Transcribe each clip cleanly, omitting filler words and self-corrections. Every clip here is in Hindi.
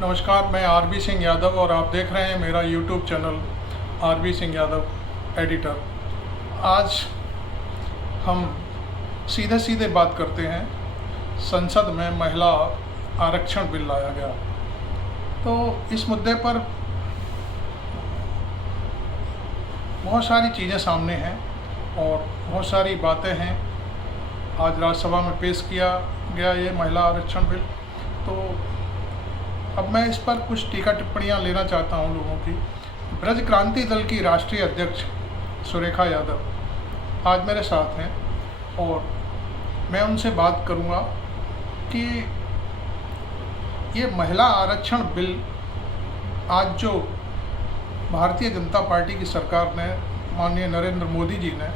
नमस्कार, मैं आरबी सिंह यादव और आप देख रहे हैं मेरा YouTube channel RB Singh Yadav editor. आज हम सीधे बात करते हैं। संसद में महिला आरक्षण बिल लाया गया, तो इस मुद्दे पर बहुत सारी चीज़ें सामने हैं और बहुत सारी बातें हैं। आज राज्यसभा में पेश किया गया ये महिला आरक्षण बिल, तो अब मैं इस पर कुछ टीका टिप्पणियां लेना चाहता हूं लोगों की। ब्रज क्रांति दल की राष्ट्रीय अध्यक्ष सुरेखा यादव आज मेरे साथ हैं और मैं उनसे बात करूंगा कि ये महिला आरक्षण बिल आज जो भारतीय जनता पार्टी की सरकार ने, माननीय नरेंद्र मोदी जी ने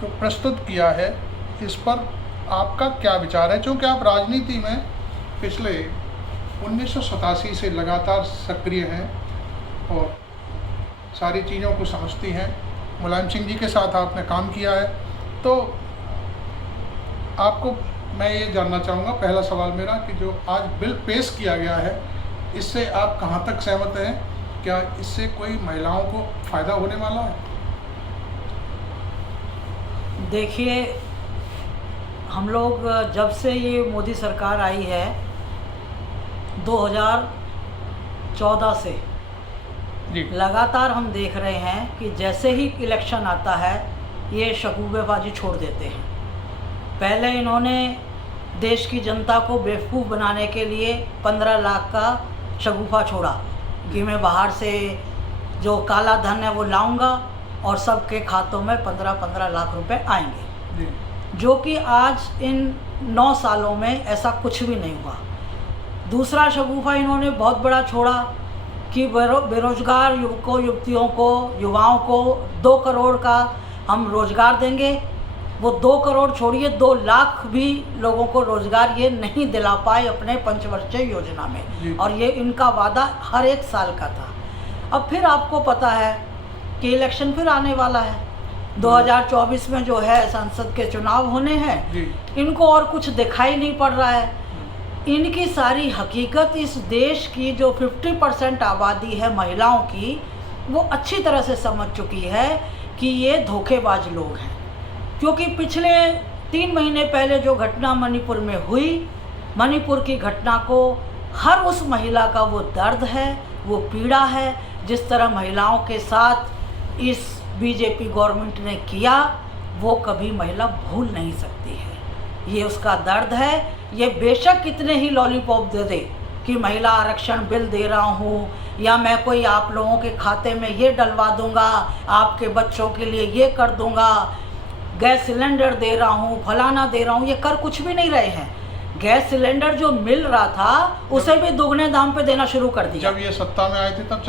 जो प्रस्तुत किया है, इस पर आपका क्या विचार है? क्योंकि आप राजनीति में पिछले 1987 से लगातार सक्रिय हैं और सारी चीज़ों को समझती हैं। मुलायम सिंह जी के साथ आपने काम किया है, तो आपको मैं ये जानना चाहूँगा, पहला सवाल मेरा, कि जो आज बिल पेश किया गया है, इससे आप कहाँ तक सहमत हैं? क्या इससे कोई महिलाओं को फ़ायदा होने वाला है? देखिए, हम लोग जब से ये मोदी सरकार आई है 2014 से जी, लगातार हम देख रहे हैं कि जैसे ही इलेक्शन आता है ये शगुफेबाजी छोड़ देते हैं। पहले इन्होंने देश की जनता को बेवकूफ़ बनाने के लिए 15 लाख का शगुफा छोड़ा कि मैं बाहर से जो काला धन है वो लाऊंगा और सबके खातों में 15-15 लाख रुपए आएंगे, जो कि आज इन 9 सालों में ऐसा कुछ भी नहीं हुआ। दूसरा शगुफा इन्होंने बहुत बड़ा छोड़ा कि बेरोजगार युवकों, युवतियों को, युवाओं को 2 करोड़ का हम रोज़गार देंगे। वो 2 करोड़ छोड़िए, 2 लाख भी लोगों को रोज़गार ये नहीं दिला पाए अपने पंचवर्षीय योजना में, और ये इनका वादा हर एक साल का था। अब फिर आपको पता है कि इलेक्शन फिर आने वाला है, 2024 में जो है संसद के चुनाव होने हैं। इनको और कुछ दिखाई नहीं पड़ रहा है। इनकी सारी हकीकत इस देश की जो 50% आबादी है महिलाओं की, वो अच्छी तरह से समझ चुकी है कि ये धोखेबाज लोग हैं। क्योंकि पिछले 3 महीने पहले जो घटना मणिपुर में हुई, मणिपुर की घटना को हर उस महिला का वो दर्द है, वो पीड़ा है। जिस तरह महिलाओं के साथ इस बीजेपी गवर्नमेंट ने किया, वो कभी महिला भूल नहीं सकती है। ये उसका दर्द है। ये बेशक कितने ही लॉलीपॉप दे दे कि महिला आरक्षण बिल दे रहा हूँ, या मैं कोई आप लोगों के खाते में ये डलवा दूँगा, आपके बच्चों के लिए ये कर दूँगा, गैस सिलेंडर दे रहा हूँ, फलाना दे रहा हूँ, ये कर कुछ भी नहीं रहे हैं। गैस सिलेंडर जो मिल रहा था उसे भी दुगने दाम पे देना शुरू कर दिया। जब ये सत्ता में आए थे तब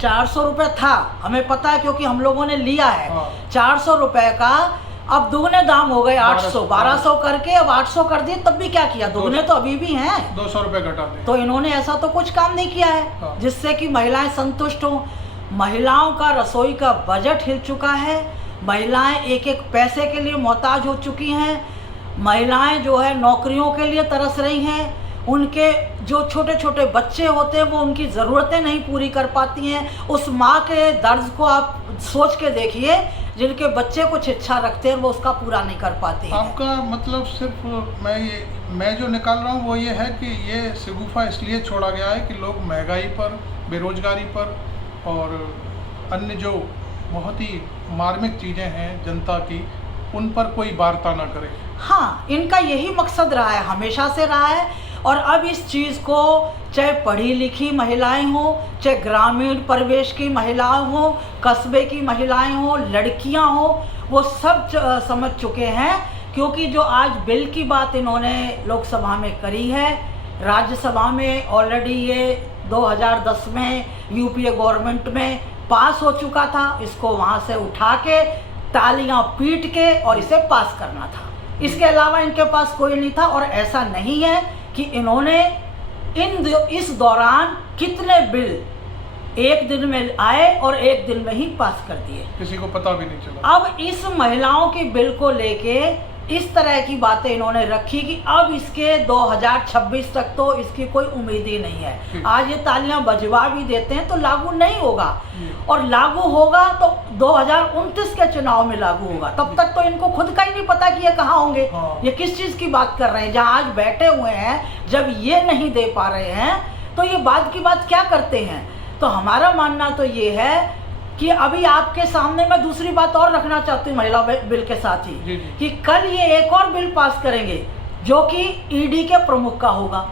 400 रुपये था, हमें पता है क्योंकि हम लोगों ने लिया है। 400 रुपये का अब दुगने दाम हो गए, 800, 1200 करके अब 800 कर दिए। तब भी क्या किया? दुगने तो अभी भी हैं, 200 रुपये घटा दिए। तो इन्होंने ऐसा तो कुछ काम नहीं किया है जिससे कि महिलाएं संतुष्ट हों। महिलाओं का रसोई का बजट हिल चुका है। महिलाएं एक पैसे के लिए मोहताज हो चुकी हैं। महिलाएं जो है नौकरियों के लिए तरस रही हैं। उनके जो छोटे छोटे बच्चे होते हैं वो उनकी ज़रूरतें नहीं पूरी कर पाती हैं। उस माँ के दर्द को आप सोच के देखिए, जिनके बच्चे कुछ इच्छा रखते हैं वो उसका पूरा नहीं कर पाते हैं। आपका मतलब सिर्फ मैं जो निकाल रहा हूँ वो ये है कि ये शगुफा इसलिए छोड़ा गया है कि लोग महंगाई पर, बेरोजगारी पर और अन्य जो बहुत ही मार्मिक चीज़ें हैं जनता की, उन पर कोई वार्ता ना करे। हाँ, इनका यही मकसद रहा है, हमेशा से रहा है। और अब इस चीज़ को चाहे पढ़ी लिखी महिलाएं हों, चाहे ग्रामीण परिवेश की महिलाएं हों, कस्बे की महिलाएं हों, लड़कियां हों, वो सब समझ चुके हैं। क्योंकि जो आज बिल की बात इन्होंने लोकसभा में करी है, राज्यसभा में ऑलरेडी ये 2010 में यूपीए गवर्नमेंट में पास हो चुका था। इसको वहाँ से उठा के तालियां पीट के और इसे पास करना था। इसके अलावा इनके पास कोई नहीं था। और ऐसा नहीं है कि इन्होंने इस दौरान कितने बिल एक दिन में आए और एक दिन में ही पास कर दिए, किसी को पता भी नहीं चला। अब इस महिलाओं के बिल को लेके इस तरह की बातें इन्होंने रखी कि अब इसके 2026 तक तो इसकी कोई उम्मीद ही नहीं है। आज ये तालियां बजवा भी देते हैं तो लागू नहीं होगा, और लागू होगा तो 2029 के चुनाव में लागू होगा। तब तक तो इनको खुद का ही नहीं पता कि ये कहाँ होंगे, ये किस चीज़ की बात कर रहे हैं। जहाँ आज बैठे हुए हैं, जब ये नहीं दे पा रहे हैं तो ये बात की बात क्या करते हैं। तो हमारा मानना तो ये है कि अभी आपके सामने मैं दूसरी बात और रखना चाहती हूँ महिला बिल के साथ ही, कि कल ये एक और बिल पास करेंगे जो कि ईडी के प्रमुख का होगा।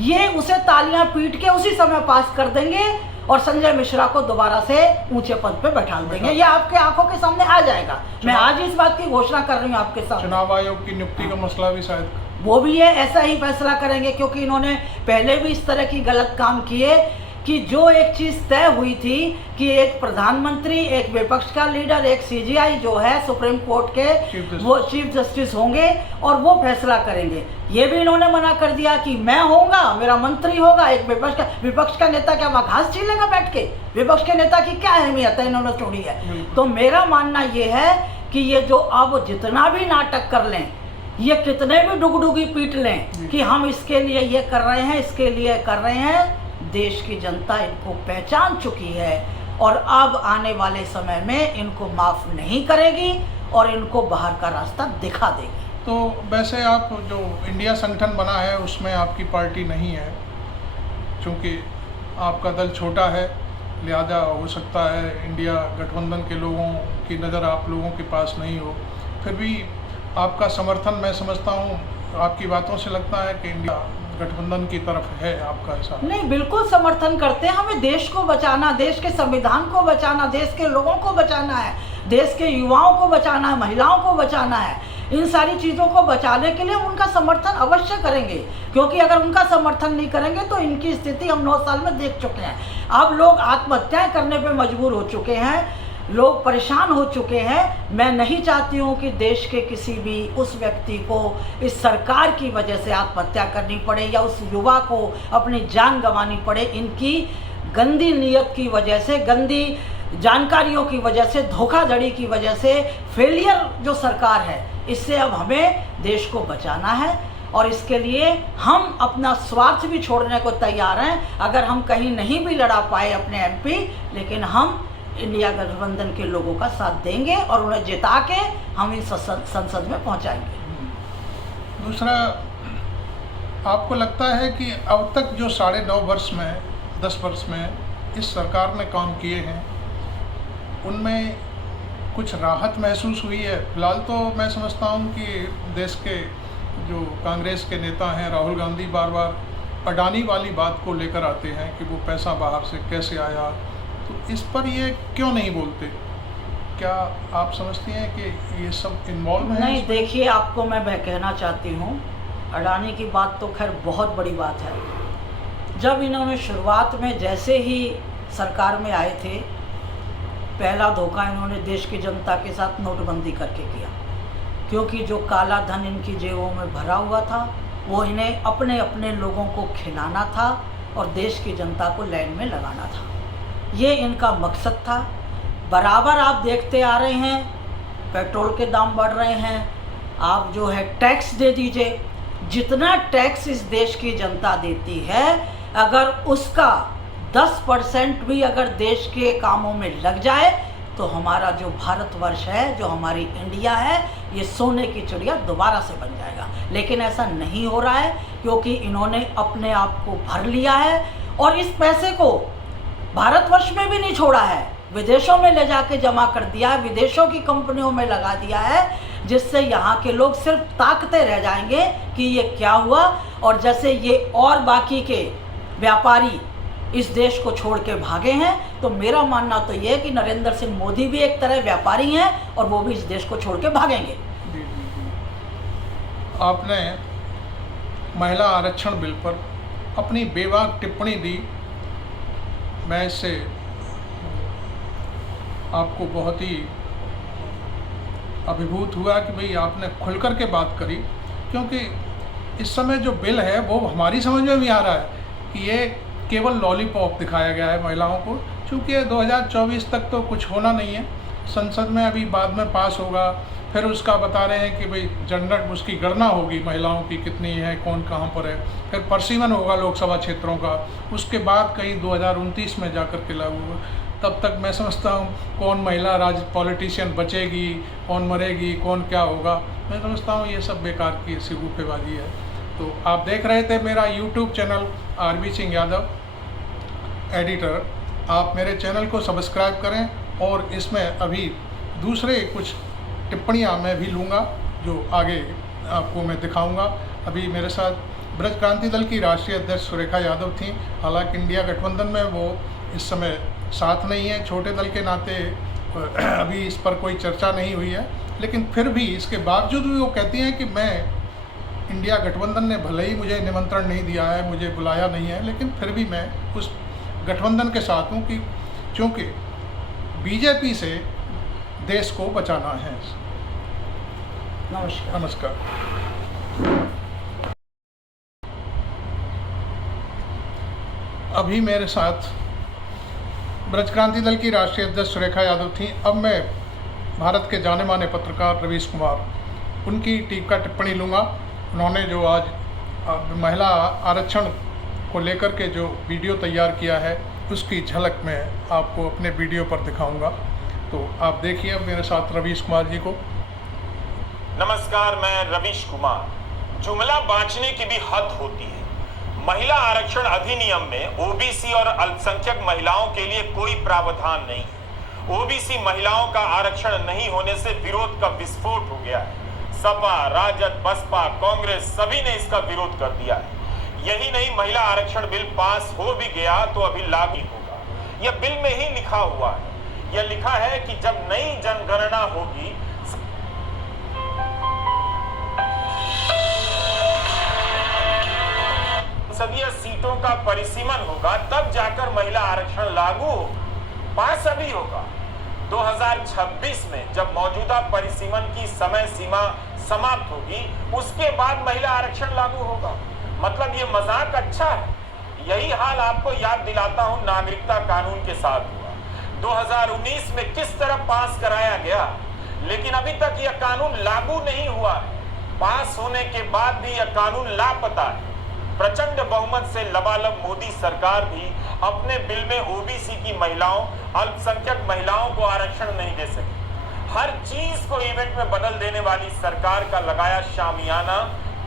ये उसे तालियां पीट के उसी समय पास कर देंगे और संजय मिश्रा को दोबारा से ऊंचे पद पे बैठा देंगे। ये आपके आंखों के सामने आ जाएगा। मैं आज इस बात की घोषणा कर रही हूँ आपके साथ। चुनाव आयोग की नियुक्ति का मसला भी शायद वो भी ये ऐसा ही फैसला करेंगे, क्योंकि इन्होंने पहले भी इस तरह की गलत काम किए कि जो एक चीज़ तय हुई थी कि एक प्रधानमंत्री, एक विपक्ष का लीडर, एक सीजीआई जो है सुप्रीम कोर्ट के वो चीफ जस्टिस होंगे और वो फैसला करेंगे। ये भी इन्होंने मना कर दिया कि मैं होऊंगा, मेरा मंत्री होगा। एक विपक्ष का नेता क्या वहाँ घास छीलेगा बैठ के? विपक्ष के नेता की क्या अहमियत है, इन्होंने छोड़ी है। तो मेरा मानना ये है कि ये जो अब जितना भी नाटक कर लें, ये कितने भी डुगडुगी पीट लें कि हम इसके लिए ये कर रहे हैं, इसके लिए कर रहे हैं, देश की जनता इनको पहचान चुकी है और अब आने वाले समय में इनको माफ़ नहीं करेगी और इनको बाहर का रास्ता दिखा देगी। तो वैसे आप जो इंडिया संगठन बना है उसमें आपकी पार्टी नहीं है, क्योंकि आपका दल छोटा है, लिहाजा हो सकता है इंडिया गठबंधन के लोगों की नज़र आप लोगों के पास नहीं हो। फिर भी आपका समर्थन मैं समझता हूँ, आपकी बातों से लगता है कि इंडिया गठबंधन की तरफ है आपका ऐसा? नहीं, बिल्कुल समर्थन करते हैं। हमें देश को बचाना, देश के संविधान को बचाना, देश के लोगों को बचाना है, देश के युवाओं को बचाना है, महिलाओं को बचाना है। इन सारी चीज़ों को बचाने के लिए हम उनका समर्थन अवश्य करेंगे, क्योंकि अगर उनका समर्थन नहीं करेंगे तो इनकी स्थिति हम 9 साल में देख चुके हैं। अब लोग आत्महत्याएं करने पर मजबूर हो चुके हैं, लोग परेशान हो चुके हैं। मैं नहीं चाहती हूँ कि देश के किसी भी उस व्यक्ति को इस सरकार की वजह से आत्महत्या करनी पड़े या उस युवा को अपनी जान गंवानी पड़े। इनकी गंदी नीयत की वजह से, गंदी जानकारियों की वजह से, धोखाधड़ी की वजह से, फेलियर जो सरकार है, इससे अब हमें देश को बचाना है और इसके लिए हम अपना स्वार्थ भी छोड़ने को तैयार हैं। अगर हम कहीं नहीं भी लड़ा पाए अपने एमपी, लेकिन हम इंडिया गठबंधन के लोगों का साथ देंगे और उन्हें जिता के हम इस संसद में पहुंचाएंगे। दूसरा, आपको लगता है कि अब तक जो 9.5 वर्ष में, 10 वर्ष में इस सरकार ने काम किए हैं, उनमें कुछ राहत महसूस हुई है? फिलहाल तो मैं समझता हूं कि देश के जो कांग्रेस के नेता हैं, राहुल गांधी, बार बार अडानी वाली बात को लेकर आते हैं कि वो पैसा बाहर से कैसे आया, तो इस पर ये क्यों नहीं बोलते? क्या आप समझती हैं कि ये सब इन्वॉल्व है? नहीं, देखिए, आपको मैं कहना चाहती हूँ, अडानी की बात तो खैर बहुत बड़ी बात है। जब इन्होंने शुरुआत में जैसे ही सरकार में आए थे, पहला धोखा इन्होंने देश की जनता के साथ नोटबंदी करके किया, क्योंकि जो काला धन इनकी जेबों में भरा हुआ था वो इन्हें अपने अपने लोगों को खिलाना था और देश की जनता को लाइन में लगाना था। ये इनका मकसद था। बराबर आप देखते आ रहे हैं, पेट्रोल के दाम बढ़ रहे हैं, आप जो है टैक्स दे दीजिए। जितना टैक्स इस देश की जनता देती है, अगर उसका 10% भी अगर देश के कामों में लग जाए तो हमारा जो भारतवर्ष है, जो हमारी इंडिया है, ये सोने की चिड़िया दोबारा से बन जाएगा। लेकिन ऐसा नहीं हो रहा है, क्योंकि इन्होंने अपने आप को भर लिया है और इस पैसे को भारतवर्ष में भी नहीं छोड़ा है, विदेशों में ले जाके जमा कर दिया है, विदेशों की कंपनियों में लगा दिया है, जिससे यहाँ के लोग सिर्फ ताकते रह जाएंगे कि ये क्या हुआ। और जैसे ये और बाकी के व्यापारी इस देश को छोड़ के भागे हैं, तो मेरा मानना तो ये है कि नरेंद्र सिंह मोदी भी एक तरह व्यापारी हैं और वो भी इस देश को छोड़ के भागेंगे। आपने महिला आरक्षण बिल पर अपनी बेबाक टिप्पणी दी। मैं इससे आपको बहुत ही अभिभूत हुआ कि भाई आपने खुलकर के बात करी, क्योंकि इस समय जो बिल है वो हमारी समझ में भी आ रहा है कि ये केवल लॉलीपॉप दिखाया गया है महिलाओं को, क्योंकि 2024 तक तो कुछ होना नहीं है। संसद में अभी बाद में पास होगा, फिर उसका बता रहे हैं कि भाई जनरल उसकी गणना होगी महिलाओं की कितनी है, कौन कहाँ पर है, फिर परसीमन होगा लोकसभा क्षेत्रों का, उसके बाद कहीं 2029 में जाकर के लागू होगा। तब तक मैं समझता हूँ कौन महिला पॉलिटिशियन बचेगी, कौन मरेगी, कौन क्या होगा, मैं समझता हूँ ये सब बेकार की सिगुफेबाजी है। तो आप देख रहे थे मेरा YouTube channel RB Singh Yadav editor, आप मेरे चैनल को सब्सक्राइब करें और इसमें अभी दूसरे कुछ टिप्पणियाँ मैं भी लूँगा जो आगे आपको मैं दिखाऊँगा। अभी मेरे साथ ब्रज क्रांति दल की राष्ट्रीय अध्यक्ष सुरेखा यादव थी, हालांकि इंडिया गठबंधन में वो इस समय साथ नहीं है, छोटे दल के नाते अभी इस पर कोई चर्चा नहीं हुई है, लेकिन फिर भी इसके बावजूद भी वो कहती हैं कि मैं इंडिया गठबंधन ने भले ही मुझे निमंत्रण नहीं दिया है, मुझे बुलाया नहीं है, लेकिन फिर भी मैं उस गठबंधन के साथ हूँ कि क्योंकि बीजेपी से देश को बचाना है। नमस्कार। नमस्कार। अभी मेरे साथ ब्रज क्रांति दल की राष्ट्रीय अध्यक्ष सुरेखा यादव थी। अब मैं भारत के जाने माने पत्रकार रवीश कुमार, उनकी टीका टिप्पणी लूँगा। उन्होंने जो आज महिला आरक्षण को लेकर के जो वीडियो तैयार किया है उसकी झलक मैं आपको अपने वीडियो पर दिखाऊंगा, तो आप देखिए अब मेरे साथ रवीश कुमार जी को। नमस्कार, मैं रवीश कुमार। जुमला बांटने की भी हद होती है। महिला आरक्षण अधिनियम में ओबीसी और अल्पसंख्यक महिलाओं के लिए कोई प्रावधान नहीं है। ओबीसी महिलाओं का आरक्षण नहीं होने से विरोध का विस्फोट हो गया है। सपा, राजद, बसपा, कांग्रेस सभी ने इसका विरोध कर दिया है। यही नहीं, महिला आरक्षण बिल पास हो भी गया तो अभी लागू होगा। यह बिल में ही लिखा हुआ है। यह लिखा है कि जब नई जनगणना होगी, संसदीय सीटों का परिसीमन होगा, तब जाकर महिला आरक्षण लागू होगा, पास अभी होगा। 2026 में जब मौजूदा परिसीमन की समय सीमा समाप्त होगी, उसके बाद महिला आरक्षण लागू होगा। मतलब ये मजाक अच्छा है। यही हाल आपको याद दिलाता हूं नागरिकता कानून के साथ हुआ। 2019 में किस तरह पास कराया गया, लेकिन अभी तक यह कानून लागू नहीं हुआ है। पास होने के बाद भी यह कानून लापता है। प्रचंड बहुमत से लबालब मोदी सरकार भी अपने बिल में ओबीसी की महिलाओं, अल्पसंख्यक महिलाओं को आरक्षण नहीं दे सकी। हर चीज को इवेंट में बदल देने वाली सरकार का लगाया शामियाना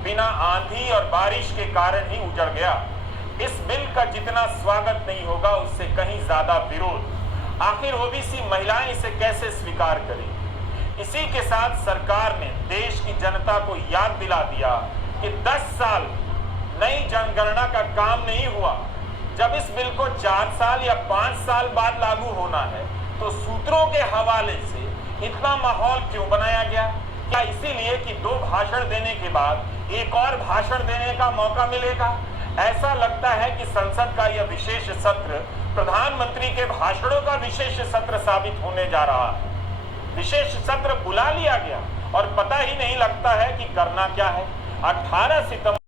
बिना आंधी और बारिश के कारण ही उजड़ गया। इस बिल का जितना स्वागत नहीं होगा, उससे कहीं ज्यादा विरोध। आखिर ओबीसी महिलाएं इसे कैसे स्वीकार करें? इसी के साथ सरकार ने देश की जनता को याद दिला दिया कि 10 साल नई जनगणना का काम नहीं हुआ। जब इस बिल को 4 साल या 5 साल बाद लागू होना है, तो सूत्रों के हवाले से इतना माहौल क्यों बनाया गया? क्या इसीलिए कि 2 भाषण देने के बाद एक और भाषण देने का मौका मिलेगा? ऐसा लगता है कि संसद का यह विशेष सत्र प्रधानमंत्री के भाषणों का विशेष सत्र साबित होने जा रहा है। विशेष सत्र बुला लिया गया और पता ही नहीं लगता है कि करना क्या है। 18 सितंबर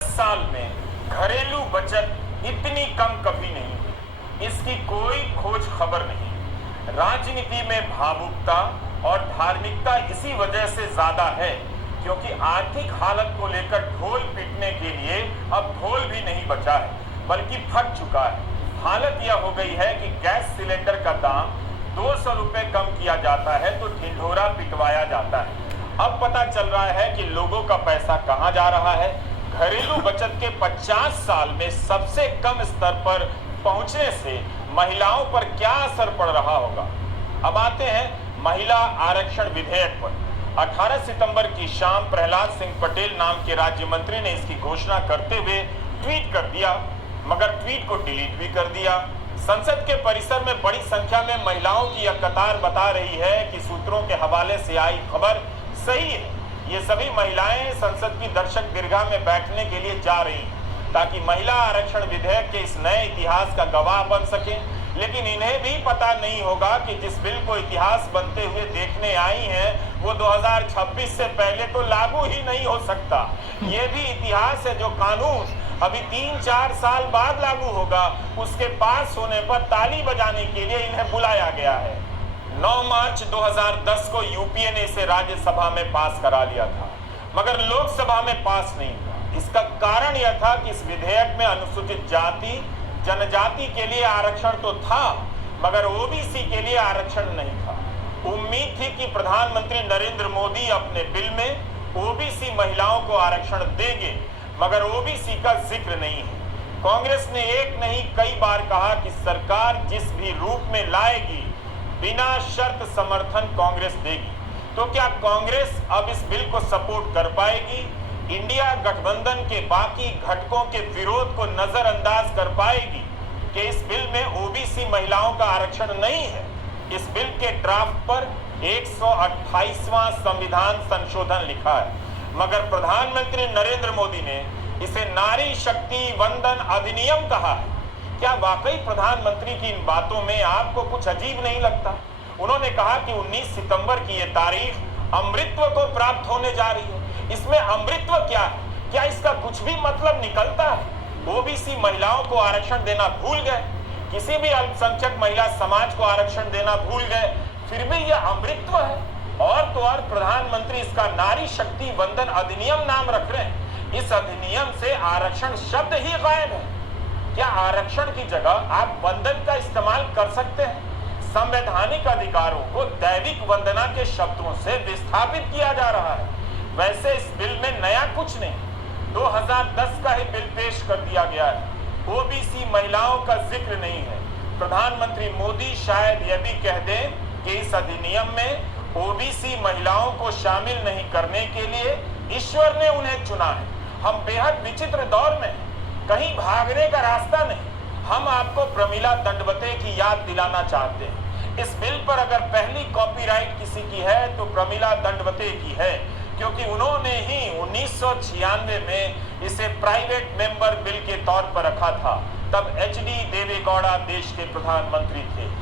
साल में घरेलू बचत इतनी कम कभी नहीं हुई। इसकी कोई खोज खबर नहीं। राजनीति में भावुकता और धार्मिकता इसी वजह से ज्यादा है, क्योंकि आर्थिक हालत को लेकर ढोल पीटने के लिए अब ढोल भी नहीं बचा है, बल्कि फट चुका है। हालत यह हो गई है कि गैस सिलेंडर का दाम 200 रुपए कम किया जाता है तो ढिंढोरा पिटवाया जाता है। अब पता चल रहा है कि लोगों का पैसा कहां जा रहा है। घरेलू बचत के 50 साल में सबसे कम स्तर पर पहुंचने से महिलाओं पर क्या असर पड़ रहा होगा। अब आते हैं महिला आरक्षण विधेयक पर। 18 सितंबर की शाम प्रहलाद सिंह पटेल नाम के राज्य मंत्री ने इसकी घोषणा करते हुए ट्वीट कर दिया, मगर ट्वीट को डिलीट भी कर दिया। संसद के परिसर में बड़ी संख्या में महिलाओं की यह कतार बता रही है कि सूत्रों के हवाले से आई खबर सही है। ये सभी महिलाएं संसद की दर्शक दीर्घा में बैठने के लिए जा रही हैं, ताकि महिला आरक्षण विधेयक के इस नए इतिहास का गवाह बन सकें। लेकिन इन्हें भी पता नहीं होगा कि जिस बिल को इतिहास बनते हुए देखने आई हैं, वो 2026 से पहले तो लागू ही नहीं हो सकता। ये भी इतिहास है जो कानून अभी 3-4 साल बाद लागू होगा, उसके पास होने पर ताली बजाने के लिए इन्हें बुलाया गया है। 9 मार्च 2010 को यूपीए ने इसे राज्यसभा में पास करा लिया था, मगर लोकसभा में पास नहीं हुआ। इसका कारण यह था कि इस विधेयक में अनुसूचित जाति जनजाति के लिए आरक्षण तो था, मगर ओबीसी के लिए आरक्षण नहीं था। उम्मीद थी कि प्रधानमंत्री नरेंद्र मोदी अपने बिल में ओबीसी महिलाओं को आरक्षण देंगे, मगर ओबीसी का जिक्र नहीं है। कांग्रेस ने एक नहीं कई बार कहा कि सरकार जिस भी रूप में लाएगी बिना शर्त समर्थन कांग्रेस देगी। तो क्या कांग्रेस अब इस बिल को सपोर्ट कर पाएगी? इंडिया गठबंधन के बाकी घटकों के विरोध को नजरअंदाज कर पाएगी कि इस बिल में ओबीसी महिलाओं का आरक्षण नहीं है? इस बिल के ड्राफ्ट पर 128वां संविधान संशोधन लिखा है, मगर प्रधानमंत्री नरेंद्र मोदी ने इसे नारी शक्ति वंदन अधिनियम कहा है। क्या वाकई प्रधानमंत्री की इन बातों में आपको कुछ अजीब नहीं लगता? उन्होंने कहा कि 19 सितंबर की यह तारीख अमृतत्व को प्राप्त होने जा रही है। इसमें अमृतत्व क्या है? क्या इसका कुछ भी मतलब निकलता है? ओबीसी महिलाओं को आरक्षण देना भूल गए, किसी भी अल्पसंख्यक महिला समाज को आरक्षण देना भूल गए, फिर भी यह अमृतत्व है। और तो और प्रधानमंत्री इसका नारी शक्ति वंदन अधिनियम नाम रख रहे हैं। इस अधिनियम से आरक्षण शब्द ही गायब है। क्या आरक्षण की जगह आप वंदन का इस्तेमाल कर सकते हैं? संवैधानिक अधिकारों को दैविक वंदना के शब्दों से विस्थापित किया जा रहा है। वैसे इस बिल में नया कुछ नहीं, 2010 का ही बिल पेश कर दिया गया है। ओबीसी महिलाओं का जिक्र नहीं है। प्रधानमंत्री मोदी शायद यह भी कह दें कि इस अधिनियम में ओबीसी महिलाओं को शामिल नहीं करने के लिए ईश्वर ने उन्हें चुना है। हम बेहद विचित्र दौर में हैं, कहीं भागने का रास्ता नहीं। हम आपको प्रमिला दंडवते की याद दिलाना चाहते हैं। इस बिल पर अगर पहली कॉपीराइट किसी की है तो प्रमिला दंडवते की है, क्योंकि उन्होंने ही 1996 में इसे प्राइवेट मेंबर बिल के तौर पर रखा था। तब एचडी देवेगौड़ा देश के प्रधानमंत्री थे।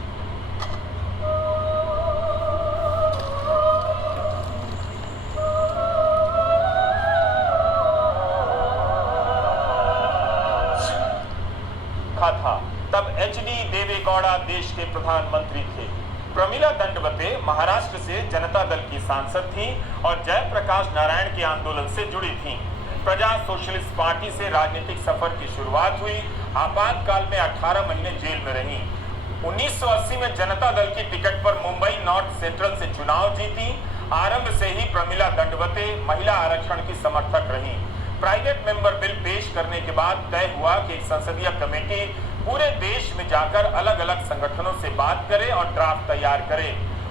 तब एचडी देवेगौड़ा देश के प्रधानमंत्री थे। प्रमिला दंडवते महाराष्ट्र से जनता दल की सांसद थीं और जयप्रकाश नारायण के आंदोलन से जुड़ी थीं। प्रजा सोशलिस्ट पार्टी से राजनीतिक सफर की शुरुआत हुई। आपातकाल में 18 महीने जेल में रहीं। 1980 में जनता दल की टिकट पर मुंबई नॉर्थ सेंट्रल से चुनाव जीती। आरंभ से ही प्रमिला दंडवते महिला आरक्षण की समर्थक रहीं। प्राइवेट मेंबर बिल पेश करने के बाद तय हुआ कि एक संसदीय कमेटी पूरे देश में जाकर अलग अलग संगठनों से बात करे और ड्राफ्ट तैयार करे।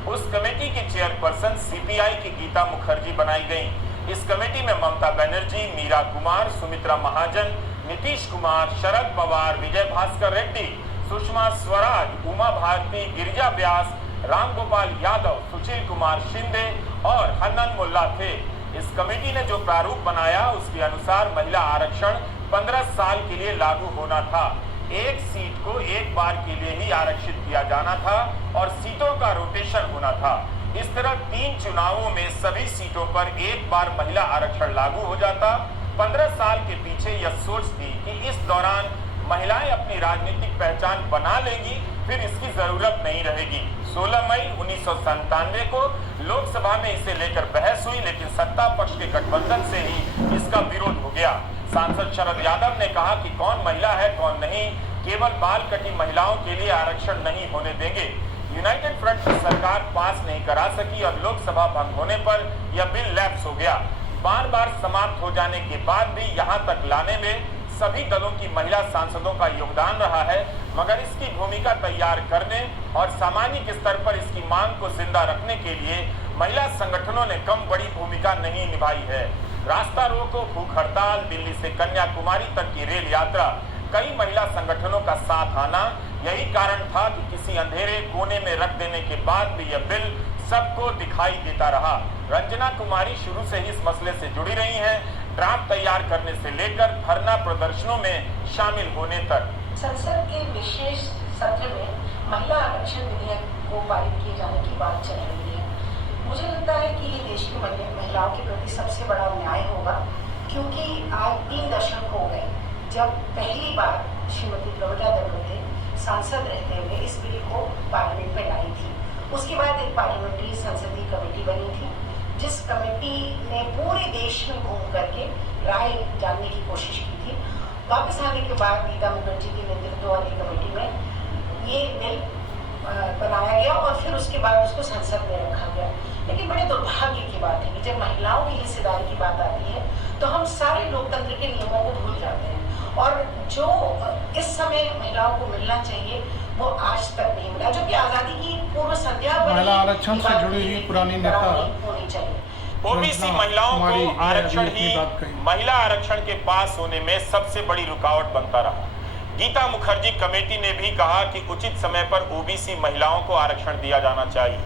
उस कमेटी की चेयरपर्सन सीपीआई की गीता मुखर्जी बनाई गई। इस कमेटी में ममता बनर्जी, मीरा कुमार, सुमित्रा महाजन, नीतीश कुमार, शरद पवार, विजय भास्कर रेड्डी, सुषमा स्वराज, उमा भारती, गिरिजा व्यास, रामगोपाल यादव, सुशील कुमार शिंदे और हन्नन मुल्ला थे। इस कमेटी ने जो प्रारूप बनाया उसके अनुसार महिला आरक्षण 15 साल के लिए लागू होना था। एक सीट को एक बार के लिए ही आरक्षित किया जाना था और सीटों का रोटेशन होना था। इस तरह 3 चुनावों में सभी सीटों पर एक बार महिला आरक्षण लागू हो जाता। 15 साल के पीछे यह सोच थी कि इस दौरान महिलाएं अपनी राजनीतिक पहचान बना लेंगी, फिर इसकी जरूरत नहीं रहेगी। 16 मई 1997 को लोकसभा में इसे लेकर बहस हुई, लेकिन सत्ता पक्ष के गठबंधन से ही इसका विरोध हो गया। सांसद शरद यादव ने कहा कि कौन महिला है कौन नहीं, केवल बाल कटी महिलाओं के लिए आरक्षण नहीं होने देंगे। यूनाइटेड फ्रंट की सरकार पास नहीं करा सकी और लोकसभा भंग होने पर यह बिल लैप्स हो गया। बार बार समाप्त हो जाने के बाद भी यहाँ तक लाने में सभी दलों की महिला सांसदों का योगदान रहा है, मगर इसकी भूमिका तैयार करने और सामाजिक स्तर पर इसकी मांग को जिंदा रखने के लिए महिला संगठनों ने कम बड़ी भूमिका नहीं निभाई है। रास्ता रोको, भूख हड़ताल, दिल्ली से कन्याकुमारी तक की रेल यात्रा, कई महिला संगठनों का साथ आना, यही कारण था कि किसी अंधेरे कोने में रख देने के बाद भी यह बिल सबको दिखाई देता रहा। रंजना कुमारी शुरू से ही इस मसले से जुड़ी रही हैं, ड्राफ्ट तैयार करने से लेकर धरना प्रदर्शनों में शामिल होने तक। संसद के विशेष सत्र में महिला आरक्षण विधेयक को पारित किए जाने की बात चल रही है। मुझे लगता है कि ये देश की महिलाओं के प्रति सबसे बड़ा न्याय होगा, क्योंकि आज 3 दशक हो गए जब पहली बार श्रीमती प्रमिला दंडवते सांसद रहते हुए इस बिल को पार्लियामेंट में लाई थी। उसके बाद एक पार्लियामेंट्री संसदीय कमेटी बनी थी, जिस कमेटी ने पूरे देश में घूम करके राय जानने की कोशिश की थी। वापस आने के बाद गीता मुखर्जी के नेतृत्व वाली कमेटी में ये बिल बनाया गया और फिर उसके बाद उसको संसद में रखा गया। लेकिन बड़े दुर्भाग्य की बात है कि जब महिलाओं की हिस्सेदारी की बात आती है तो हम सारे लोकतंत्र के नियमों को भूल जाते हैं और जो इस समय महिलाओं को मिलना चाहिए वो आज तक नहीं मिला, जो कि आजादी की पूर्व संध्या पर महिला आरक्षण से जुड़ी हुई पुरानी नेता होनी चाहिए। ओबीसी महिलाओं को आरक्षण ही महिला आरक्षण के पास होने में सबसे बड़ी रुकावट बनता रहा। गीता मुखर्जी कमेटी ने भी कहा कि उचित समय पर ओबीसी महिलाओं को आरक्षण दिया जाना चाहिए।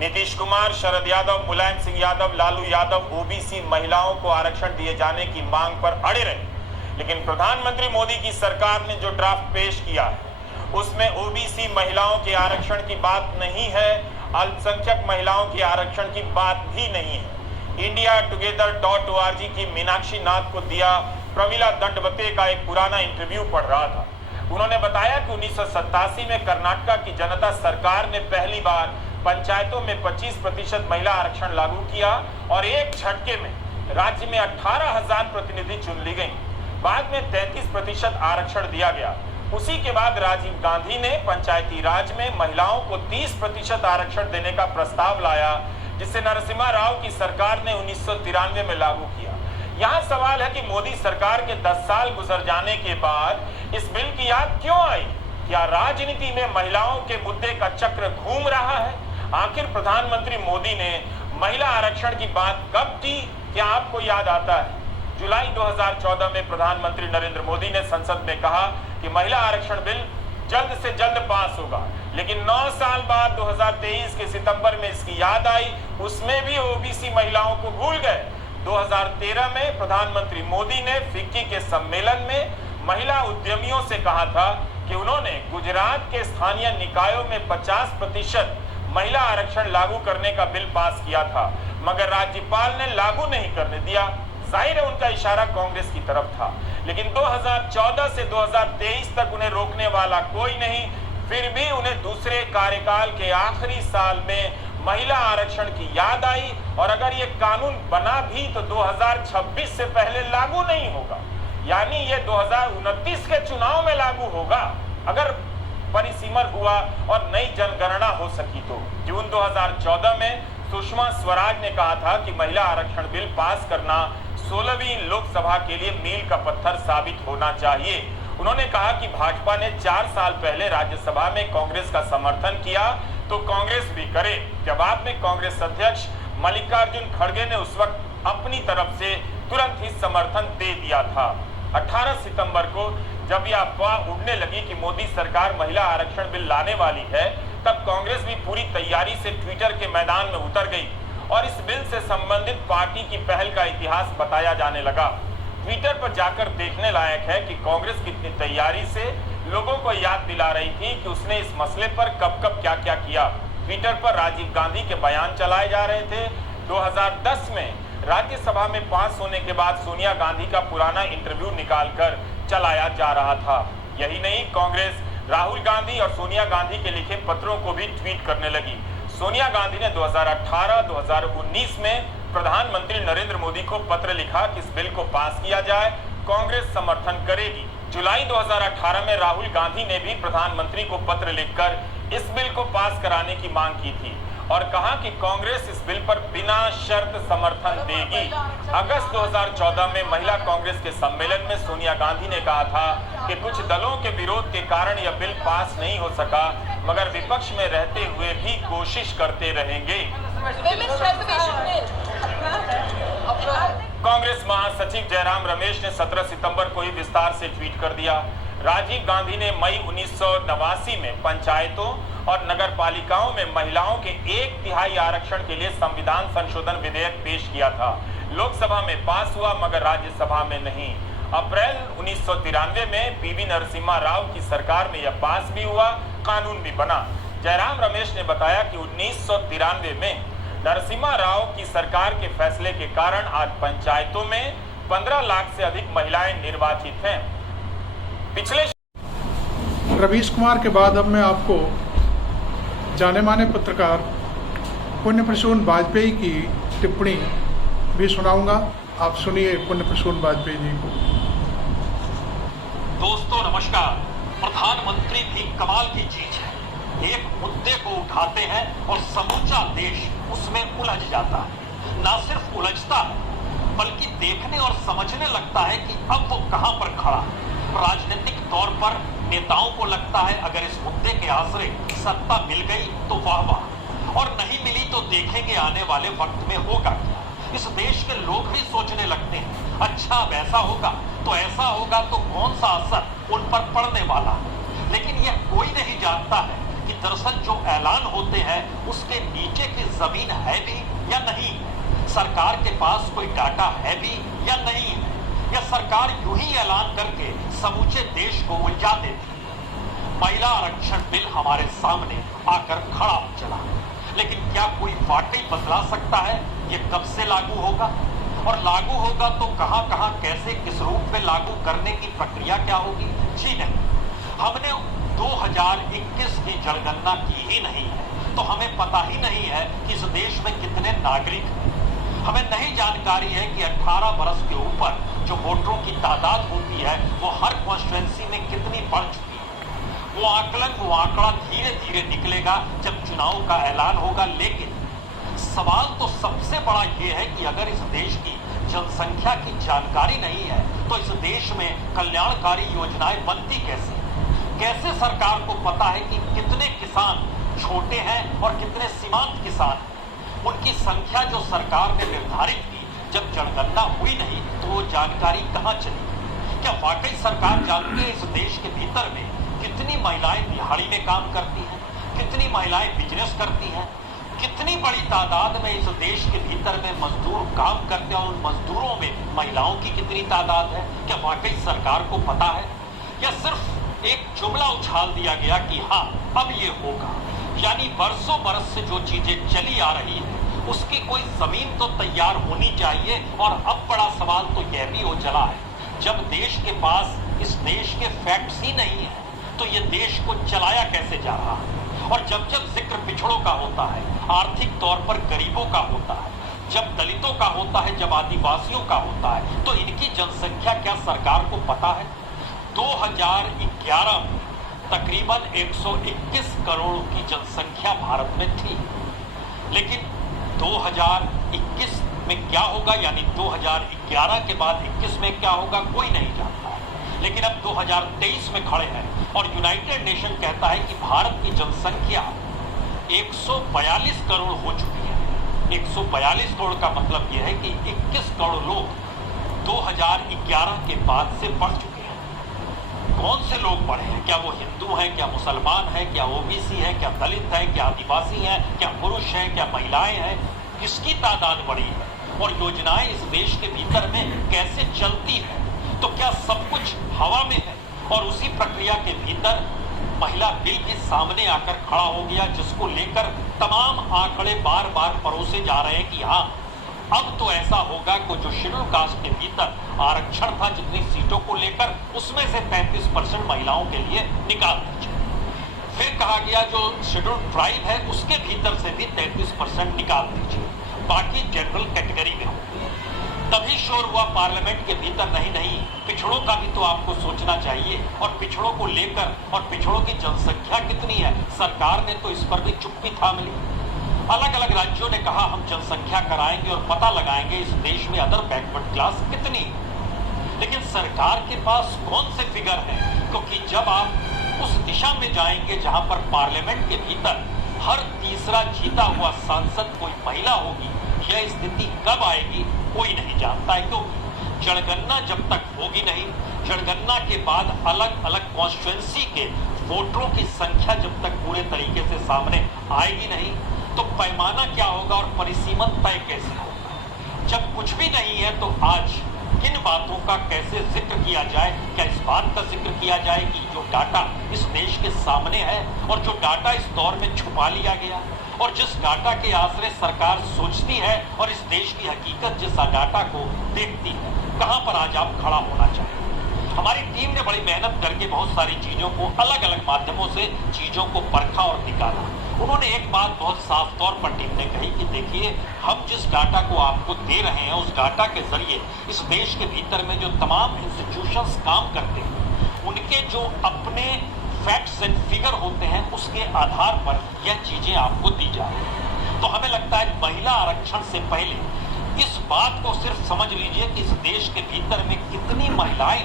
नीतीश कुमार, शरद यादव, मुलायम सिंह यादव, लालू यादव ओबीसी महिलाओं को आरक्षण दिए जाने की मांग पर अड़े रहे, लेकिन प्रधानमंत्री मोदी की सरकार ने जो ड्राफ्ट पेश किया है उसमें ओबीसी महिलाओं के आरक्षण की बात नहीं है, अल्पसंख्यक महिलाओं के आरक्षण की बात भी नहीं है। indiatogether.org की मीनाक्षी नाथ को दिया प्रमिला दंडवते का एक पुराना इंटरव्यू पढ़ रहा था। उन्होंने बताया कि 1987 में कर्नाटक की जनता सरकार ने पहली बार पंचायतों में 25% महिला आरक्षण लागू किया और एक झटके में राज्य में 18,000 प्रतिनिधि चुन ली गई। बाद में 33% आरक्षण दिया गया। उसी के बाद राजीव गांधी ने पंचायती राज में महिलाओं को 30% आरक्षण देने का प्रस्ताव लाया, जिसे नरसिम्हा राव की सरकार ने 1993 में लागू किया। यहाँ सवाल है कि मोदी सरकार के 10 साल गुजर जाने के बाद इस बिल की याद क्यों आई? क्या राजनीति में महिलाओं के मुद्दे का चक्र घूम रहा है? आखिर प्रधानमंत्री मोदी ने महिला आरक्षण की बात कब की? क्या आपको याद आता है? जुलाई 2014 में प्रधानमंत्री नरेंद्र मोदी ने संसद में कहा कि महिला आरक्षण बिल जल्द से जल्द पास होगा, लेकिन 9 साल बाद 2023 के सितंबर में इसकी याद आई, उसमें भी ओबीसी महिलाओं को भूल गए। 2013 में प्रधानमंत्री मोदी ने फिक्की के सम्मेलन में महिला उद्यमियों से कहा था कि उन्होंने गुजरात के स्थानीय निकायों में 50% महिला आरक्षण लागू करने का बिल पास किया था, मगर राज्यपाल ने लागू नहीं करने दिया। जाहिर है उनका इशारा कांग्रेस की तरफ था, लेकिन 2014 से 2023 तक उन्हें रोकने वाला कोई नहीं। फिर भी उन्हें दूसरे कार्यकाल के आखिरी साल में महिला आरक्षण की याद आई और अगर ये कानून बना भी तो 2026 से पहले लागू नहीं होगा, यानी ये 2029 के चुनाव में लागू होगा अगर परिसीमन हुआ और नई जनगणना हो सकी तो। जून 2014 में सुषमा स्वराज ने कहा था कि महिला आरक्षण बिल पास करना 16वीं लोकसभा के लिए मील का पत्थर साबित होना चाहिए। उन्होंने कहा कि भाजपा ने 4 साल पहले राज्यसभा में कांग्रेस का समर्थन किया तो कांग्रेस भी करे। जवाब में कांग्रेस अध्यक्ष मल्लिकार्जुन खड़गे ने उस वक्त अपनी तरफ से तुरंत ही समर्थन दे दिया था। 18 सितंबर को जब यह अफवाह उड़ने लगी कि मोदी सरकार महिला आरक्षण बिल लाने वाली है, तब कांग्रेस भी पूरी तैयारी से ट्विटर के मैदान में उतर गई और इस बिल से संबंधित पार्टी की पहल का इतिहास बताया जाने लगा। ट्विटर पर जाकर देखने लायक है कि कांग्रेस कितनी तैयारी से लोगों को याद दिला रही थी कि उसने इस मसले पर कब कब क्या क्या किया। ट्विटर पर राजीव गांधी के बयान चलाए जा रहे थे। 2010 में राज्यसभा में पास होने के बाद सोनिया गांधी का पुराना इंटरव्यू निकालकर चलाया जा रहा था। यही नहीं, कांग्रेस राहुल गांधी और सोनिया गांधी के लिखे पत्रों को भी ट्वीट करने लगी। सोनिया गांधी ने 2018-2019 में प्रधानमंत्री नरेंद्र मोदी को पत्र लिखा कि इस बिल को पास किया जाए, कांग्रेस समर्थन करेगी। जुलाई 2018 में राहुल गांधी ने भी प्रधानमंत्री को पत्र लिखकर इस बिल को पास कराने की मांग की थी और कहा कि कांग्रेस इस बिल पर बिना शर्त समर्थन देगी। अगस्त 2014 में महिला कांग्रेस के सम्मेलन में सोनिया गांधी ने कहा था कि कुछ दलों के विरोध के कारण यह बिल पास नहीं हो सका, मगर विपक्ष में रहते हुए भी कोशिश करते रहेंगे। कांग्रेस महासचिव जयराम रमेश ने 17 सितंबर को ही विस्तार से ट्वीट कर दिया। राजीव गांधी ने मई 1989 में पंचायतों और नगर पालिकाओं में महिलाओं के 1/3 आरक्षण के लिए संविधान संशोधन विधेयक पेश किया था। लोकसभा में पास हुआ मगर राज्यसभा में नहीं। अप्रैल 1993 में पीवी नरसिम्हा राव की सरकार में यह पास भी हुआ, कानून भी बना। जयराम रमेश ने बताया कि 1993 में नरसिम्हा राव की सरकार के फैसले के कारण आज पंचायतों में 15 लाख से अधिक महिलाएं निर्वाचित हैं। पिछले रवीश कुमार के बाद अब मैं आपको जाने माने पत्रकार पुण्य प्रसून वाजपेयी की टिप्पणी भी सुनाऊंगा। आप सुनिए पुण्य प्रसून वाजपेयी जी को। दोस्तों नमस्कार। प्रधानमंत्री भी कमाल की चीज है। एक मुद्दे को उठाते हैं और समूचा देश उसमें उलझ जाता है। ना सिर्फ उलझता है बल्कि देखने और समझने लगता है कि अब वो कहां पर खड़ा है। राजनीतिक तौर पर नेताओं को लगता है अगर इस मुद्दे के आसरे सत्ता मिल गई तो वाह वाह, और नहीं मिली तो देखेंगे आने वाले वक्त में होगा क्या। इस देश के लोग भी सोचने लगते हैं अच्छा वैसा होगा तो ऐसा होगा तो कौन सा असर उन पर पड़ने वाला है। लेकिन यह कोई नहीं जानता है कि दरअसल जो ऐलान होते हैं उसके नीचे की जमीन है भी या नहीं है। सरकार के पास कोई डाटा है भी या नहीं है, या सरकार यूं ही ऐलान करके समूचे देश को उलझा देती है। महिला आरक्षण बिल हमारे सामने आकर खड़ा हो चला, लेकिन क्या कोई वाकई बदला सकता है ये कब से लागू होगा, और लागू होगा तो कहां कहां कैसे किस रूप में लागू करने की प्रक्रिया क्या होगी। जी नहीं, हमने 2021 की जनगणना की ही नहीं है तो हमें पता ही नहीं है कि इस देश में कितने नागरिक हैं। हमें नहीं जानकारी है कि 18 वर्ष के ऊपर जो वोटरों की तादाद होती है वो हर कॉन्स्टिट्यूएंसी में कितनी बढ़ चुकी है। वो आंकड़ा धीरे धीरे निकलेगा जब चुनाव का ऐलान होगा। लेकिन सवाल तो सबसे बड़ा ये है कि अगर इस देश की जनसंख्या की जानकारी नहीं है तो इस देश में कल्याणकारी योजनाएं बनती कैसे सरकार को पता है कि कितने किसान छोटे हैं और कितने सीमांत किसान। उनकी संख्या जो सरकार ने निर्धारित की जब जनगणना हुई नहीं तो वो जानकारी कहां चली। क्या वाकई सरकार जानती है इस देश के भीतर में कितनी महिलाएं दिहाड़ी में काम करती हैं, कितनी महिलाएं बिजनेस करती हैं, कितनी बड़ी तादाद में इस देश के भीतर में मजदूर काम करते हैं और उन मजदूरों में महिलाओं की कितनी तादाद है। क्या वाकई सरकार को पता है, या सिर्फ एक जुमला उछाल दिया गया कि हाँ अब ये होगा। यानी बरसों बरस से जो चीजें चली आ रही है उसकी कोई जमीन तो तैयार होनी चाहिए। और अब बड़ा सवाल तो यह भी हो चला है जब देश के पास इस देश के फैक्ट्स ही नहीं है तो ये देश को चलाया कैसे जा रहा है। और जब जब जिक्र पिछड़ों का होता है, आर्थिक तौर पर गरीबों का होता है, जब दलितों का होता है, जब आदिवासियों का होता है, तो इनकी जनसंख्या क्या सरकार को पता है। 2011 में तकरीबन 121 करोड़ की जनसंख्या भारत में थी, लेकिन 2021 में क्या होगा, यानी 2011 के बाद 21 में क्या होगा कोई नहीं जानता। लेकिन अब 2023 में खड़े हैं और यूनाइटेड नेशन कहता है कि भारत की जनसंख्या 142 करोड़ हो चुकी है। 142 करोड़ का मतलब यह है कि 21 करोड़ लोग 2011 के बाद से बढ़ चुके हैं। कौन से लोग बढ़े हैं, क्या वो हिंदू हैं, क्या मुसलमान हैं, क्या ओबीसी हैं, क्या दलित हैं, क्या आदिवासी हैं, क्या पुरुष हैं, क्या महिलाएं हैं, किसकी तादाद बढ़ी है और योजनाएं इस देश के भीतर में कैसे चलती है। तो क्या सब कुछ हवा में है। और उसी प्रक्रिया के भीतर महिला बिल भी सामने आकर खड़ा हो गया, जिसको लेकर तमाम आंकड़े बार बार परोसे जा रहे हैं कि हाँ अब तो ऐसा होगा कि जो शेड्यूल कास्ट के भीतर आरक्षण था जितनी सीटों को लेकर उसमें से 33% महिलाओं के लिए निकाल दीजिए। फिर कहा गया जो शेड्यूल ट्राइब है उसके भीतर से भी 33% निकाल दीजिए, बाकी जनरल कैटेगरी में हो। तभी शोर हुआ पार्लियामेंट के भीतर, नहीं पिछड़ों का भी तो आपको सोचना चाहिए, और पिछड़ों को लेकर और पिछड़ों की जनसंख्या कितनी है सरकार ने तो इस पर भी चुप्पी थाम ली। अलग अलग राज्यों ने कहा हम जनसंख्या कराएंगे और पता लगाएंगे इस देश में अदर बैकवर्ड क्लास कितनी, लेकिन सरकार के पास कौन से फिगर हैं। क्योंकि जब आप उस दिशा में जाएंगे जहां पर पार्लियामेंट के भीतर हर तीसरा जीता हुआ सांसद कोई महिला होगी, यह स्थिति कब आएगी कोई नहीं जानता है। क्यों जनगणना जब तक होगी नहीं, जनगणना के बाद अलग अलग कॉन्स्टिट्यूएंसी के वोटरों की संख्या जब तक पूरे तरीके से सामने आएगी नहीं, तो पैमाना क्या होगा और परिसीमन तय कैसे होगा। जब कुछ भी नहीं है तो आज किन बातों का कैसे जिक्र किया जाए। क्या इस बात का जिक्र किया जाए कि जो डाटा इस देश के सामने है और जो डाटा इस दौर में छुपा लिया गया, और जिस डाटा के आसरे सरकार सोचती है और इस देश की हकीकत जिस डाटा को देखती है, कहां पर आज आप खड़ा होना चाहिए। हमारी टीम ने बड़ी मेहनत करके बहुत सारी चीजों को अलग अलग माध्यमों से चीजों को परखा और निकाला, उन्होंने एक बात बहुत साफ तौर पर टीम ने कही कि देखिए, हम जिस डाटा को आपको दे रहे हैं उस डाटा के जरिए इस देश के भीतर में जो तमाम इंस्टीट्यूशंस काम करते हैं उनके जो अपने फैक्ट्स एंड फिगर होते हैं उसके आधार पर यह चीजें आपको दी जा रही हैं। तो हमें लगता है महिला आरक्षण से पहले इस बात को सिर्फ समझ लीजिए कि इस देश के भीतर में कितनी महिलाएं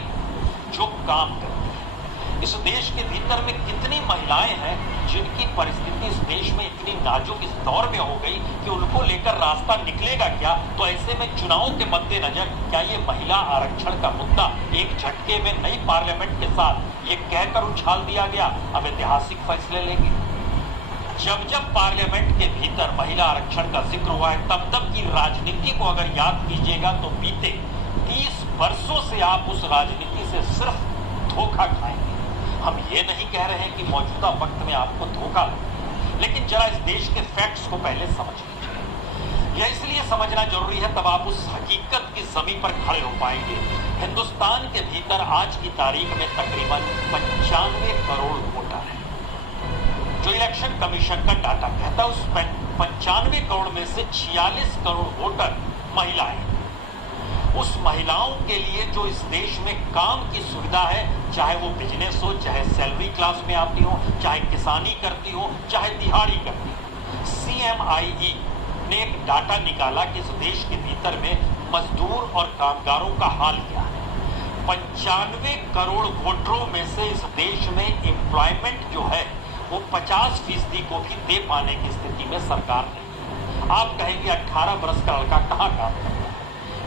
जो काम करती हैं, इस देश के भीतर में कितनी महिलाएं हैं जिनकी परिस्थिति इस देश में इतनी नाजुक इस दौर में हो गई कि उनको लेकर रास्ता निकलेगा क्या। तो ऐसे में चुनावों के मद्देनजर क्या ये महिला आरक्षण का मुद्दा एक झटके में नई पार्लियामेंट के साथ ये कहकर उछाल दिया गया अब ऐतिहासिक फैसले लेंगे। जब जब पार्लियामेंट के भीतर महिला आरक्षण का जिक्र हुआ है तब तब की राजनीति को अगर याद कीजिएगा तो बीते 30 वर्षों से आप उस राजनीति से सिर्फ धोखा खाएंगे। हम ये नहीं कह रहे हैं कि मौजूदा वक्त में आपको धोखा लगे, लेकिन जरा इस देश के फैक्ट्स को पहले समझ लीजिए। यह इसलिए समझना जरूरी है तब आप उस हकीकत की जमीन पर खड़े हो पाएंगे। हिंदुस्तान के भीतर आज की तारीख में तकरीबन 95 करोड़ वोटर हैं। जो इलेक्शन कमीशन का डाटा कहता है उस 95 करोड़ में से 46 करोड़ वोटर महिलाएं। उस महिलाओं के लिए जो इस देश में काम की सुविधा है, चाहे वो बिजनेस हो, चाहे सैलरी क्लास में आती हो, चाहे किसानी करती हो, चाहे दिहाड़ी करती हो, CMIE ने एक डाटा निकाला कि इस देश के भीतर में मजदूर और कामगारों का हाल क्या है। 95 करोड़ वोटरों में से इस देश में एम्प्लॉयमेंट जो है वो 50% को भी दे पाने की स्थिति में सरकार नहीं। आप कहेंगे 18 बरस का लड़का कहाँ काम करता है?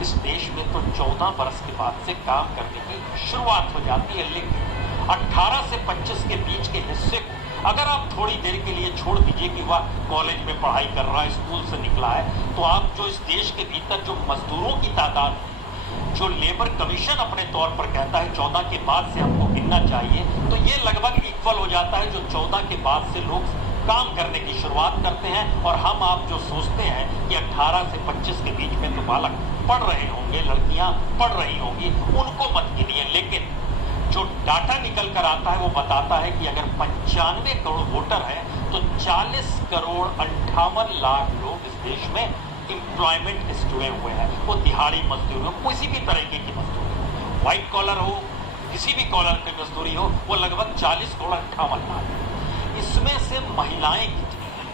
इस देश में तो 14 बरस के बाद से काम करने की शुरुआत हो जाती है, लेकिन 18 से 25 के बीच के हिस्से को अगर आप थोड़ी देर के लिए छोड़ दीजिए कि वह कॉलेज में पढ़ाई कर रहा है, स्कूल से निकला है, तो आप जो इस देश के भीतर जो मजदूरों की तादाद जो लेबर कमीशन अपने तौर पर कहता है 14 के बाद से हमको गिनना चाहिए, तो ये लगभग इक्वल हो जाता है जो 14 के बाद से लोग काम करने की शुरुआत करते हैं। और हम आप जो सोचते हैं कि 18 से 25 के बीच में तो बालक पढ़ रहे होंगे, लड़कियां पढ़ रही होंगी, उनको मत गिनिए। लेकिन जो डाटा निकल कर आता है वो बताता है कि अगर 95 करोड़ वोटर हैं तो 40 करोड़ 58 लाख लोग इस देश में एम्प्लॉयमेंट से जुड़े हुए हैं। वो दिहाड़ी मजदूरी हो, किसी भी तरीके की मजदूरी हो, व्हाइट कॉलर हो, किसी भी कॉलर की मजदूरी हो, वो लगभग 40 करोड़ 58 लाख। इसमें से महिलाएं कितनी हैं?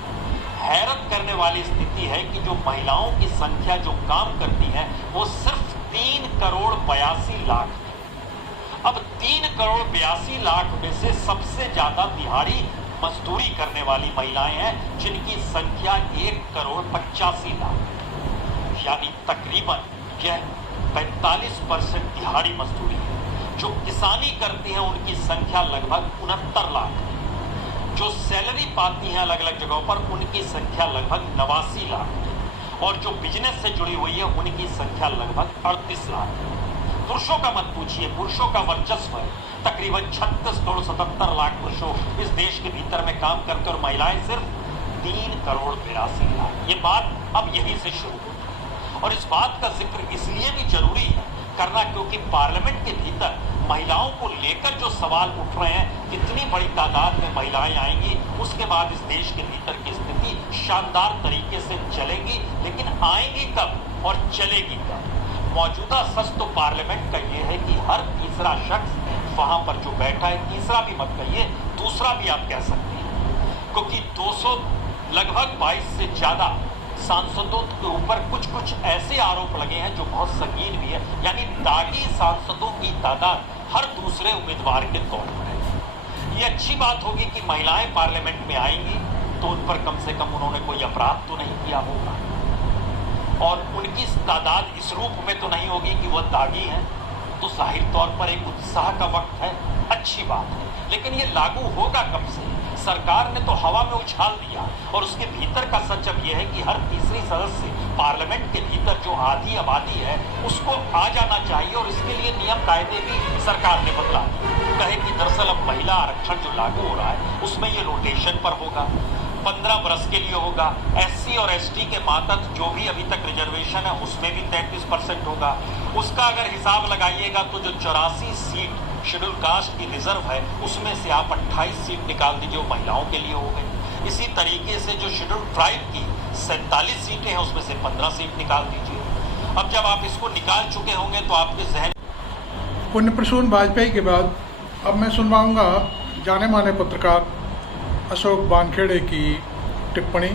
हैरत करने वाली स्थिति है कि जो महिलाओं की संख्या जो काम करती है वो सिर्फ 3 करोड़ 82 लाख है। अब 3 करोड़ 82 लाख में से सबसे ज्यादा दिहाड़ी मजदूरी करने वाली महिलाएं हैं जिनकी संख्या 1 करोड़ 85 लाख, यानी तकरीबन यह 45% दिहाड़ी मजदूरी है। जो किसानी करती हैं उनकी संख्या लगभग 69 लाख है। जो सैलरी पाती हैं अलग अलग जगहों पर उनकी संख्या लगभग 89 लाख है। और जो बिजनेस से जुड़ी हुई है उनकी संख्या लगभग 38 लाख है। पुरुषों का मत पूछिए, पुरुषों का वर्चस्व है, तकरीबन 36 करोड़ 77 लाख पुरुषों इस देश के भीतर में काम करते और महिलाएं सिर्फ 3 करोड़ 82 लाख। ये बात अब यहीं से शुरू होती है और इस बात का जिक्र इसलिए भी जरूरी है करना क्योंकि पार्लियामेंट के भीतर महिलाओं को लेकर जो सवाल उठ रहे हैं, कितनी बड़ी तादाद में महिलाएं आएंगी, उसके बाद इस देश के भीतर की स्थिति शानदार तरीके से चलेगी। लेकिन आएंगी कब और चलेगी कब? मौजूदा सच तो पार्लियामेंट का ये है कि हर तीसरा शख्स वहां पर जो बैठा है, तीसरा भी मत कहिए, दूसरा भी आप कह सकते हैं, क्योंकि 200 लगभग 22 से ज्यादा सांसदों के ऊपर कुछ कुछ ऐसे आरोप लगे हैं जो बहुत संगीन भी है, यानी दागी सांसदों की तादाद हर दूसरे उम्मीदवार के तौर पर है। ये अच्छी बात होगी कि महिलाएं पार्लियामेंट में आएंगी तो उन पर कम से कम उन्होंने कोई अपराध तो नहीं किया होगा और उनकी तादाद इस रूप में तो नहीं होगी कि वह दागी हैं, तो जाहिर तौर पर एक उत्साह का वक्त है, अच्छी बात है। लेकिन ये लागू होगा कब से? सरकार ने तो हवा में उछाल दिया और उसके भीतर का सच अब यह है कि हर तीसरी सदस्य पार्लियामेंट के भीतर जो आधी आबादी है उसको आ जाना चाहिए और इसके लिए नियम कायदे भी सरकार ने बदला दिए। कहे कि दरअसल अब महिला आरक्षण जो लागू हो रहा है उसमें ये रोटेशन पर होगा, 15 बरस के लिए होगा। SC और ST के मातहत जो भी अभी तक रिजर्वेशन है उसमें भी 33% होगा। उसका अगर हिसाब लगाइएगा तो जो 84 सीट शेड्यूल कास्ट की रिजर्व है उसमें से आप 28 सीट निकाल दीजिए, वो महिलाओं के लिए हो गई। इसी तरीके से जो शेड्यूल ट्राइब की 47 सीटें हैं उसमें से 15 सीट निकाल दीजिए। अब जब आप इसको निकाल चुके होंगे तो आपके जहन पुण्य प्रसून वाजपेयी के बाद अब मैं सुनवाऊंगा जाने माने पत्रकार अशोक वानखेड़े की टिप्पणी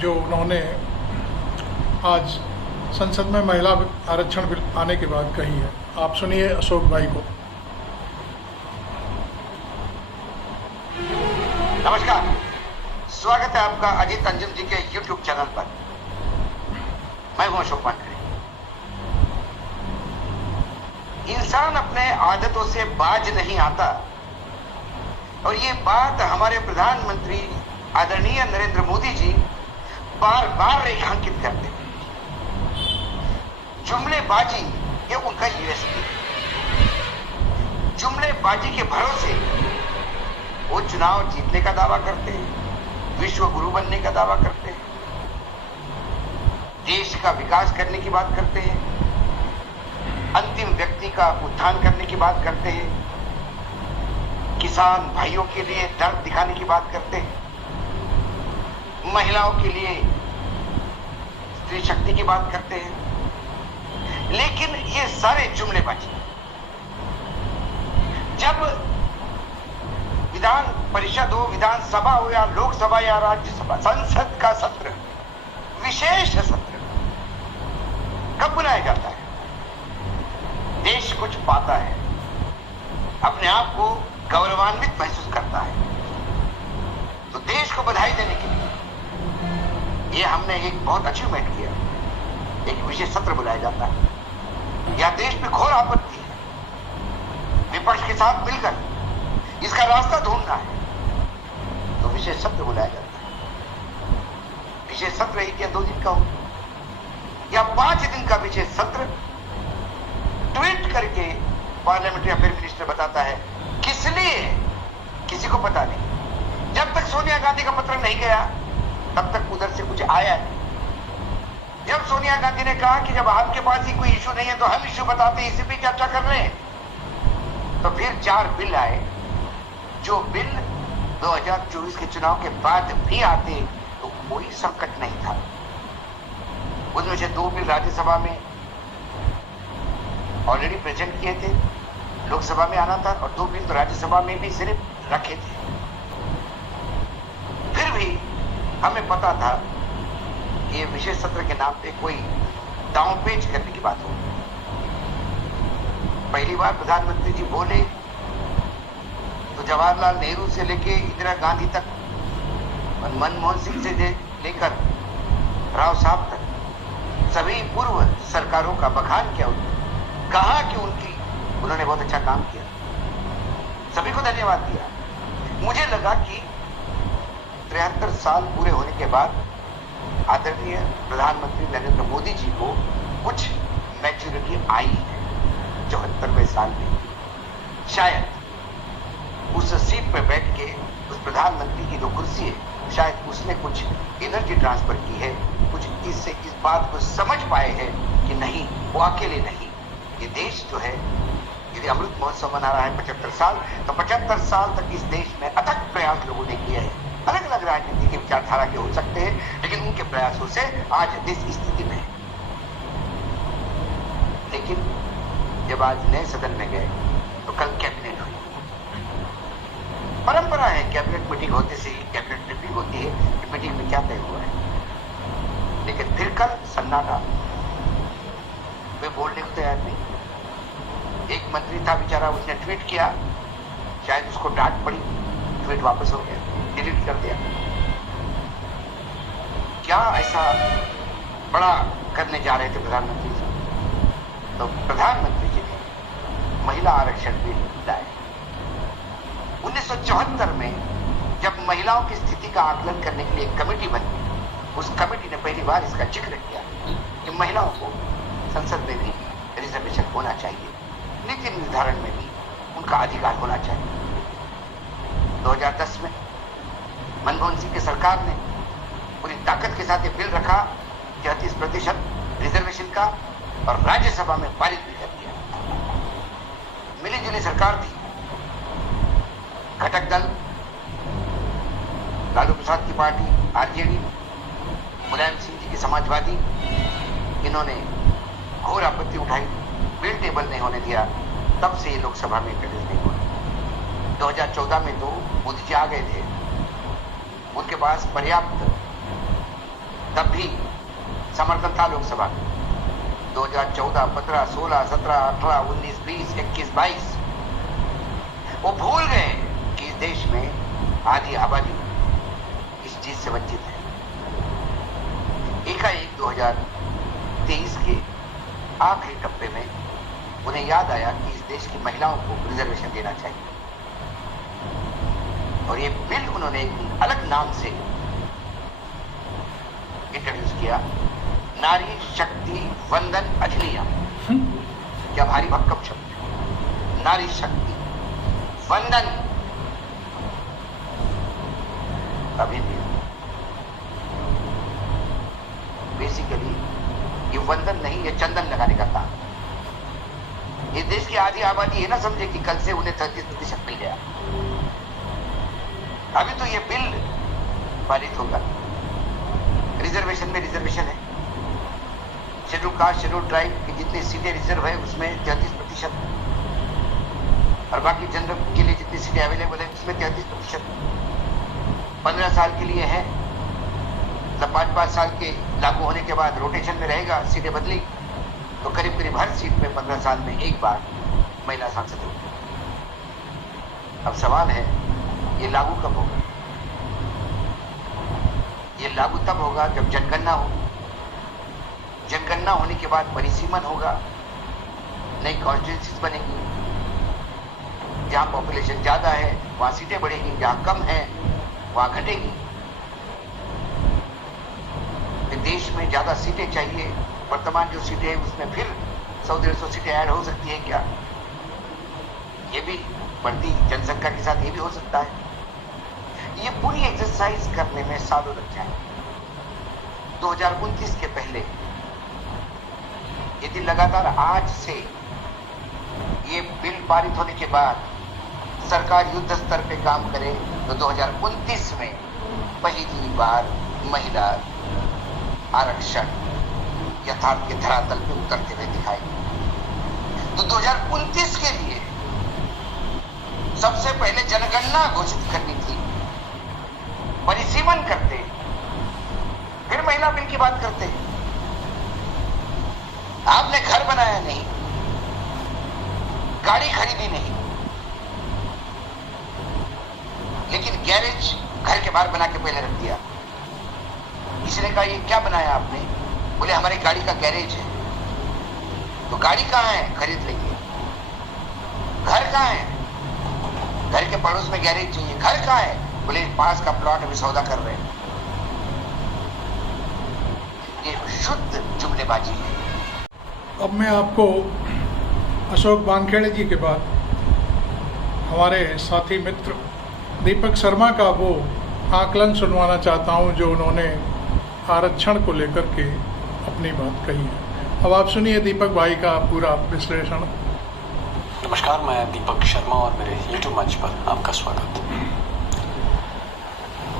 जो उन्होंने आज संसद में महिला आरक्षण बिल आने के बाद कही है। आप सुनिए अशोक भाई को। नमस्कार, स्वागत है आपका अजीत अंजुम जी के YouTube चैनल पर। मैं हूं अशोक वानखेड़े। इंसान अपने आदतों से बाज नहीं आता और ये बात हमारे प्रधानमंत्री आदरणीय नरेंद्र मोदी जी बार बार रेखांकित करते हैं। जुमलेबाजी ये उनका यूएसपी है। जुमलेबाजी के भरोसे वो चुनाव जीतने का दावा करते हैं, विश्व गुरु बनने का दावा करते हैं, देश का विकास करने की बात करते हैं, अंतिम व्यक्ति का उत्थान करने की बात करते हैं, किसान भाइयों के लिए दर्द दिखाने की बात करते हैं, महिलाओं के लिए स्त्री शक्ति की बात करते हैं। लेकिन ये सारे जुमलेबाजी जब विधान परिषद हो, विधानसभा हो या लोकसभा या राज्यसभा, संसद का सत्र, विशेष सत्र कब बुलाया जाता है? देश कुछ पाता है, अपने आप को गौरवान्वित महसूस करता है, तो देश को बधाई देने के लिए ये हमने एक बहुत अचीवमेंट किया। एक विशेष सत्र बुलाया जाता है या देश में घोर आपत्ति है, विपक्ष के साथ मिलकर इसका रास्ता ढूंढना है, तो विशेष सत्र बुलाया जाता है। विशेष सत्र 1 या 2 दिन का हो या 5 दिन का विशेष सत्र, ट्वीट करके पार्लियामेंट्री अफेयर मिनिस्टर बताता है किस लिए, किसी को पता नहीं। जब तक सोनिया गांधी का पत्र नहीं गया तब तक उधर से कुछ आया नहीं। जब सोनिया गांधी ने कहा कि जब आपके पास ही कोई इशू नहीं है तो हम इशू बताते हैं, इसी पे चर्चा कर रहे हैं, तो फिर 4 बिल आए जो बिल 2024 के चुनाव के बाद भी आते तो कोई संकट नहीं था। उनमें से 2 बिल राज्यसभा में ऑलरेडी प्रेजेंट किए थे, लोकसभा में आना था, और 2 बिल तो राज्यसभा में भी सिर्फ रखे थे। फिर भी हमें पता था कि ये विशेष सत्र के नाम पे कोई दांवपेच करने की बात होगी। पहली बार प्रधानमंत्री जी बोले तो जवाहरलाल नेहरू से लेके इंदिरा गांधी तक और मनमोहन सिंह से लेकर राव साहब तक सभी पूर्व सरकारों का बखान किया। उन्होंने कहा कि उन्होंने बहुत अच्छा काम किया, सभी को धन्यवाद दिया। मुझे लगा कि 73 साल पूरे होने के बाद आदरणीय प्रधानमंत्री नरेंद्र मोदी जी को कुछ मैच्योरिटी आई है 74वें साल में। शायद उस सीट पर बैठ के उस प्रधानमंत्री की जो कुर्सी है, शायद उसने कुछ एनर्जी ट्रांसफर की है, कुछ इससे इस बात को समझ पाए हैं कि नहीं, वो अकेले नहीं। ये देश जो है, यदि अमृत महोत्सव मना रहा है 75 साल, तो 75 साल तक इस देश में अथक प्रयास लोगों ने किए हैं। अलग अलग राजनीति के विचारधारा के हो सकते हैं, लेकिन उनके प्रयासों से आज देश इस स्थिति में है। लेकिन जब आज नए सदन में गए तो कल कैबिनेट हुई। परंपरा है कैबिनेट मीटिंग होते से कैबिनेट ब्रीफिंग होती है कि मीटिंग में क्या तय हुआ है, लेकिन फिर कल सन्नाटा, वे बोलने को तैयार नहीं। एक मंत्री था बेचारा, उसने ट्वीट किया, शायद उसको डांट पड़ी, ट्वीट वापस हो गया, डिलीट कर दिया। क्या ऐसा बड़ा करने जा रहे थे प्रधानमंत्री जी? तो प्रधानमंत्री जी ने महिला आरक्षण बिल लाए। 1974 में जब महिलाओं की स्थिति का आकलन करने के लिए एक कमेटी बनी, उस कमेटी ने पहली बार इसका जिक्र किया कि महिलाओं को संसद में भी रिजर्वेशन होना चाहिए, नीति निर्धारण में भी उनका अधिकार होना चाहिए। 2010 में मनमोहन सिंह की सरकार ने पूरी ताकत के साथ ये बिल रखा 33% रिजर्वेशन का, और राज्यसभा में पारित भी कर दिया। मिली जुली सरकार थी। घटक दल लालू प्रसाद पार्टी आरजेडी, मुलायम सिंह जी की समाजवादी, इन्होंने घोर आपत्ति उठाई, बिल टेबल नहीं होने दिया। तब से ये लोकसभा में इंट्रोड्यूस नहीं हुआ। 2014 में तो मोदी जी आ गए थे, उनके पास पर्याप्त तब भी समर्थन था लोकसभा में। 2014, 15, 16, 17, 18, 19, 20, 21, 22 वो भूल गए कि इस देश में आधी आबादी इस चीज से वंचित है। एकाएक 2023 के आखिरी टप्पे में उन्हें याद आया कि इस देश की महिलाओं को रिजर्वेशन देना चाहिए, और ये बिल उन्होंने एक अलग नाम से इंट्रोड्यूस किया, नारी शक्ति वंदन अधिनियम। क्या भारी भक्कम शब्द है, नारी शक्ति वंदन अधिनियम। बेसिकली ये वंदन नहीं, ये चंदन लगाने का काम। इस देश की आधी आबादी ये ना समझे कि कल से उन्हें 33% मिल गया। अभी तो ये बिल पारित होगा, रिजर्वेशन में रिजर्वेशन है। शेड्यूल कास्ट, शेड्यूल ट्राइब की जितनी सीटें रिजर्व है उसमें 33%, और बाकी जनरल के लिए जितनी सीटें अवेलेबल है उसमें 33%। 15 साल के लिए है, मतलब 5-5 साल के लागू होने के बाद रोटेशन में रहेगा, सीटें बदली तो करीब करीब हर सीट में 15 साल में एक बार महिला सांसद होगी। अब सवाल है ये लागू कब होगा? ये लागू तब होगा जब जनगणना हो। जनगणना होने के बाद परिसीमन होगा, नई कॉन्स्टिट्यूंसीज बनेगी, जहां पॉपुलेशन ज्यादा है वहां सीटें बढ़ेगी, जहां कम है वहां घटेगी। देश में ज्यादा सीटें चाहिए, वर्तमान जो सीटें हैं उसमें फिर 100-150 सीटें ऐड हो सकती है क्या? ये भी बढ़ती जनसंख्या के साथ ये भी हो सकता है। ये पूरी एक्सरसाइज करने में सालों लग जाएंगे। 2029 के पहले यदि लगातार आज से ये बिल पारित होने के बाद सरकार युद्ध स्तर पे काम करे तो 2029 में पहली बार महिला आरक्षण यथार्थ के धरातल पे उतरते हुए दिखाई। तो 2029 के लिए सबसे पहले जनगणना घोषित करनी थी, परिसीमन करते, फिर महिला बिल की बात करते। आपने घर बनाया नहीं, गाड़ी खरीदी नहीं, लेकिन गैरेज घर के बाहर बना के पहले रख दिया। किसी ने कहा ये क्या बनाया आपने? बोले हमारी गाड़ी का गैरेज है। तो गाड़ी कहाँ है? खरीद लेंगे। घर कहाँ है? घर के पड़ोस में गैरेज चाहिए। घर कहाँ है? बोले पास का प्लॉट अभी सौदा कर रहे हैं। ये शुद्ध जुमलेबाजी है। अब मैं आपको अशोक वानखेड़े जी के बाद हमारे साथी मित्र दीपक शर्मा का वो आकलन सुनवाना चाहता हूं जो उन्होंने आरक्षण को लेकर के अपनी बात कही है। अब आप सुनिए दीपक भाई का पूरा विश्लेषण। नमस्कार, मैं दीपक शर्मा और मेरे YouTube मंच पर आपका स्वागत।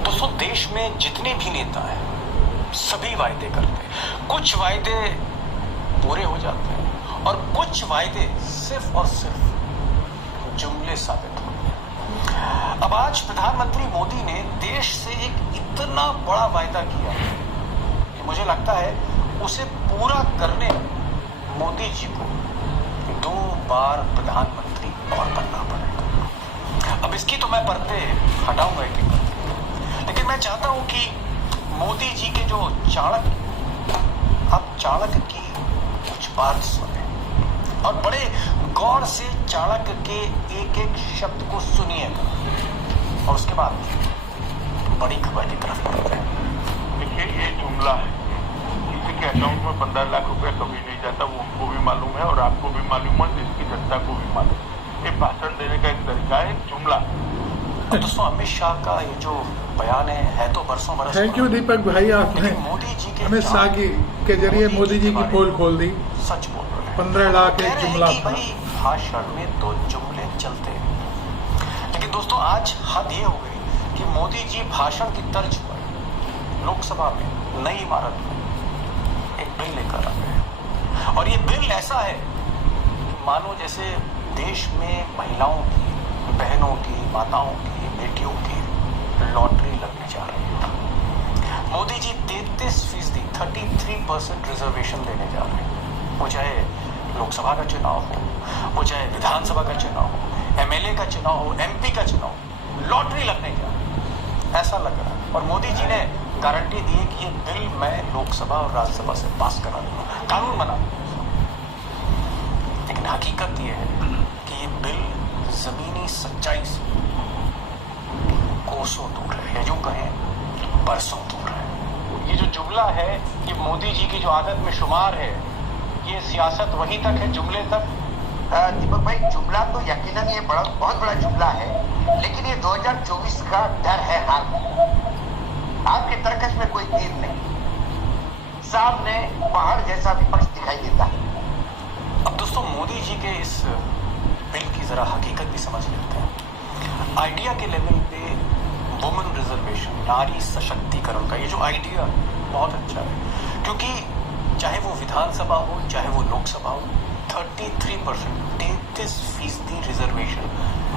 दोस्तों, देश में जितने भी नेता हैं सभी वायदे करते हैं। कुछ वायदे पूरे हो जाते हैं और कुछ वायदे सिर्फ और सिर्फ जुमले साबित होते हैं। अब आज प्रधानमंत्री मोदी ने देश से एक इतना बड़ा वायदा किया कि मुझे लगता है उसे पूरा करने मोदी जी को 2 बार प्रधानमंत्री और बनना पड़ेगा। अब इसकी तो मैं पर्दे हटाऊंगा एक एक करके, लेकिन मैं चाहता हूं कि मोदी जी के जो चाणक्य, आप चाणक्य की कुछ बात सुने और बड़े गौर से चाणक्य के एक एक शब्द को सुनिएगा और उसके बाद बड़ी खबर की तरफ बढ़ते हैं। देखिए, ये जुमला है, किसी के अकाउंट में 15 लाख रुपया कभी नहीं जाता, वो उनको भी मालूम है और आपको भी मालूम है, इसकी जनता को भी मालूम है। ये भाषण देने का एक तरीका है, जुमला। तो दोस्तों, अमित शाह का ये जो बयान है तो बरसों बरस। थैंक यू दीपक भाई, आपने मोदी जी के अमित शाह के जरिए मोदी जी की पोल खोल दी। सच बोल रहे हैं। 15 लाख एक जुमला था। भाई भाषण में तो जुमले चलते हैं, लेकिन दोस्तों आज हद ये हो गई कि मोदी जी भाषण की तर्ज पर लोकसभा में नई इमारत में एक बिल लेकर आ गए। और ये बिल ऐसा है मानो जैसे देश में महिलाओं की, बहनों की, माताओं की, बेटियों की लॉटरी लगने जा रही है। मोदी जी 33%, 33% रिजर्वेशन देने जा रहे हैं। वो चाहे लोकसभा का चुनाव हो, वो चाहे विधानसभा का चुनाव हो, एमएलए का चुनाव हो, एमपी का चुनाव हो, लॉटरी लगने जा रही है, ऐसा लग रहा है। और मोदी जी ने गारंटी दी है कि ये बिल मैं लोकसभा और राज्यसभा से पास करा दूंगा, कानून बना दूंगा। लेकिन हकीकत ये है कि ये बिल जमीनी सच्चाई से कोसों दूर है, या जो कहें बरसों दूर है। ये जो जुमला है ये मोदी जी की जो आदत में शुमार है, ये सियासत वहीं तक है, जुमले तक। दीपक भाई, जुमला तो यकीनन ये बहुत बड़ा जुमला है, लेकिन ये 2024 का डर है हाल में। आपके तर्कश में कोई तीर नहीं, सामने पहाड़ जैसा विपक्ष दिखाई देता है। अब दोस्तों मोदी जी के इस बिल की जरा हकीकत भी समझ लेते हैं। आइडिया के लेवल पे वुमेन रिजर्वेशन, नारी सशक्तिकरण का ये जो आइडिया बहुत अच्छा है, क्योंकि चाहे वो विधानसभा हो चाहे वो लोकसभा हो, 33% रिजर्वेशन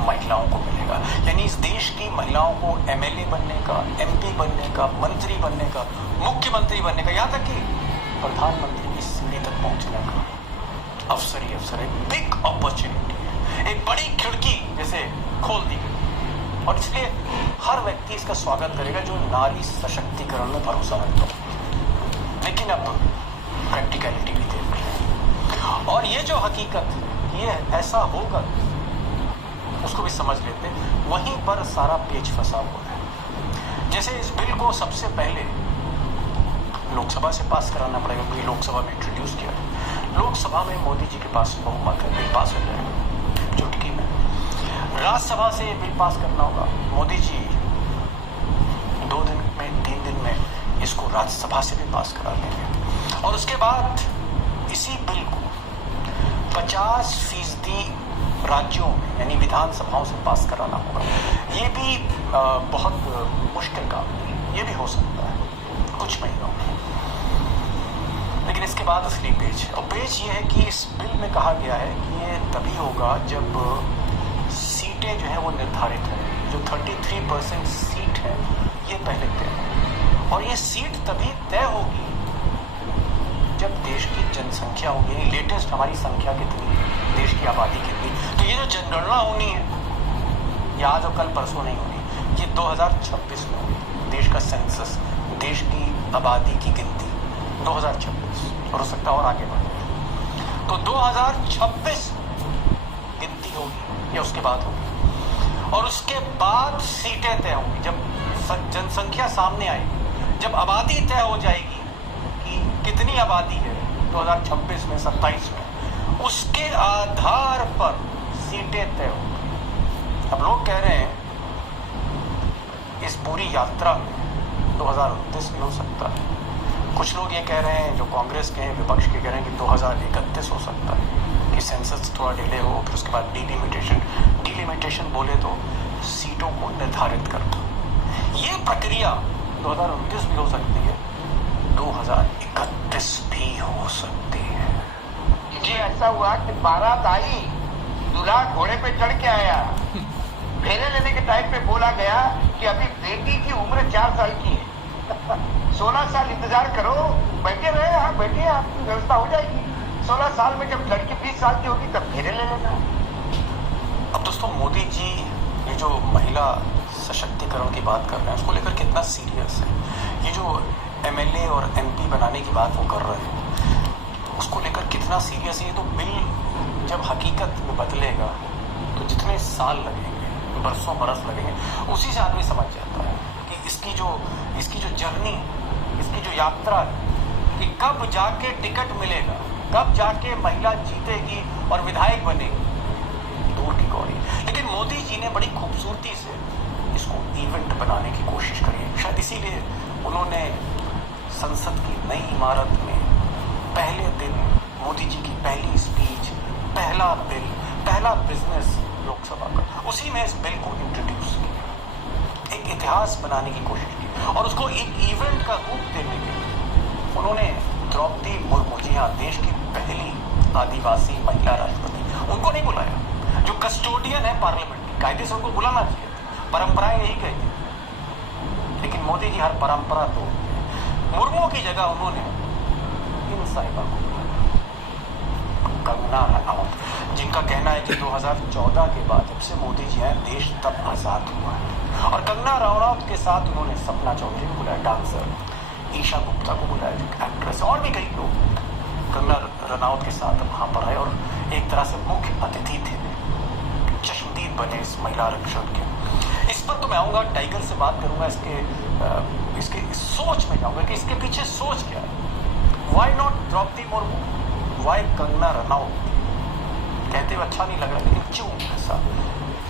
महिलाओं को मिलेगा। यानी इस देश की महिलाओं को एमएलए बनने का, एमपी बनने का, मंत्री बनने का, मुख्यमंत्री बनने का, यहाँ तक कि प्रधानमंत्री की सीढ़ी तक पहुंचने का अवसर ही अवसर है। बिग अपॉर्चुनिटी, एक बड़ी खिड़की जैसे खोल दी गई, और इसलिए हर व्यक्ति इसका स्वागत करेगा जो नारी सशक्तिकरण में भरोसा रखता है। लेकिन अब प्रैक्टिकलिटी भी देख लें, और ये जो हकीकत ये ऐसा होगा उसको भी समझ लेते हैं। वहीं पर सारा पेच फंसा हुआ है। जैसे इस बिल को सबसे पहले लोकसभा से पास कराना पड़ेगा, क्योंकि लोकसभा में इंट्रोड्यूस किया है। लोकसभा में मोदी जी के पास बहुमत है, बिल पास हो जाएगा चुटकी में। राज्यसभा से बिल पास करना होगा, मोदी जी 2 दिन में 3 दिन में इसको राज्यसभा से भी पास करा देंगे। और उसके बाद इसी बिल को 50% राज्यों में यानी विधानसभाओं से पास कराना होगा। ये भी बहुत मुश्किल काम है, ये भी हो सकता है कुछ महीनों में। लेकिन इसके बाद असली पेज, और पेज ये है कि इस बिल में कहा गया है कि ये तभी होगा जब सीटें जो है वो निर्धारित है। जो 33% सीट है ये पहले तय है, और ये सीट तभी तय होगी जब देश की जनसंख्या होगी। लेटेस्ट हमारी संख्या कितनी है, देश की आबादी कितनी, तो ये जो जनगणना होनी है ये आज और कल परसों नहीं होनी, ये 2026 में होगी। देश का सेंसस, देश की आबादी की गिनती 2026, और हो सकता है और आगे बढ़े। तो 2026 गिनती होगी या उसके बाद होगी, और उसके बाद सीटें तय होंगी। जब जनसंख्या सामने आएगी, जब आबादी तय हो जाएगी कि कितनी आबादी है 2026 में, 27 में, उसके आधार पर सीटें तय होंगी। अब लोग कह रहे हैं इस पूरी यात्रा में 2029 भी हो सकता है। कुछ लोग ये कह रहे हैं, जो कांग्रेस के हैं, विपक्ष के कह रहे हैं कि 2031 हो सकता है, कि सेंसस थोड़ा डिले हो, फिर उसके बाद डिलिमिटेशन बोले तो सीटों को निर्धारित करना। ये प्रक्रिया 2029 भी हो सकती है, 2031 भी हो सकती है। ये ऐसा हुआ कि बारात आई, दूल्हा घोड़े पे चढ़ के आया, फेरे लेने के टाइम पे बोला गया कि अभी बेटी की उम्र 4 साल की है, 16 साल इंतजार करो, बैठे रहे, हाँ बैठे, आपकी व्यवस्था हो जाएगी। 16 साल में जब लड़की 20 साल की होगी तब फेरे ले लेना। अब दोस्तों मोदी जी ये जो महिला सशक्तिकरण की बात कर रहे हैं उसको लेकर कितना सीरियस है। ये जो एमएलए और एमपी बनाने की बात वो कर रहे हैं उसको लेकर कितना सीरियस है। ये तो बिल जब हकीकत में बदलेगा तो जितने साल लगेंगे, बरसों बरस लगेंगे, उसी से आदमी समझ जाता है कि इसकी जो जर्नी, इसकी जो यात्रा है, कि कब जाके टिकट मिलेगा, कब जाके महिला जीतेगी और विधायक बनेगी, दूर की कौड़ी। लेकिन मोदी जी ने बड़ी खूबसूरती से इसको इवेंट बनाने की कोशिश करी है। शायद इसीलिए उन्होंने संसद की नई इमारत में पहले दिन मोदी जी की पहली स्पीच, पहला बिल, पहला बिजनेस लोकसभा का, उसी में इस बिल को इंट्रोड्यूस किया, एक इतिहास बनाने की कोशिश की। और उसको एक इवेंट का रूप देने के लिए उन्होंने द्रौपदी मुर्मू, जी हाँ, देश की पहली आदिवासी महिला राष्ट्रपति, उनको नहीं बुलाया, जो कस्टोडियन है पार्लियामेंट की, कायदे से उनको बुलाना चाहिए, परंपराएं यही कहती। लेकिन मोदी जी हर परंपरा तोड़ दिए। मुर्मू की जगह उन्होंने इन साहिबा को कंगना रनौत, जिनका कहना है कि 2014 के बाद जब से मोदी जी आए देश तब आजाद हुआ है। और कंगना रनौत के साथ उन्होंने सपना चौधरी को बुलाया, डांसर, ईशा गुप्ता को बुलाया, एक्ट्रेस, और भी कई लोग कंगना रनौत के साथ वहाँ पर आए और एक तरह से मुख्य अतिथि थे, चश्मदीद बने इस महिला आरक्षण के। इस पर तो मैं आऊँगा, टाइगर से बात करूँगा, इसके सोच में जाऊँगा कि इसके पीछे सोच क्या है। Why not Draupadi Murmu, why Kangana Ranaut? कहते हुए अच्छा नहीं लग रहा, लेकिन क्यों ऐसा?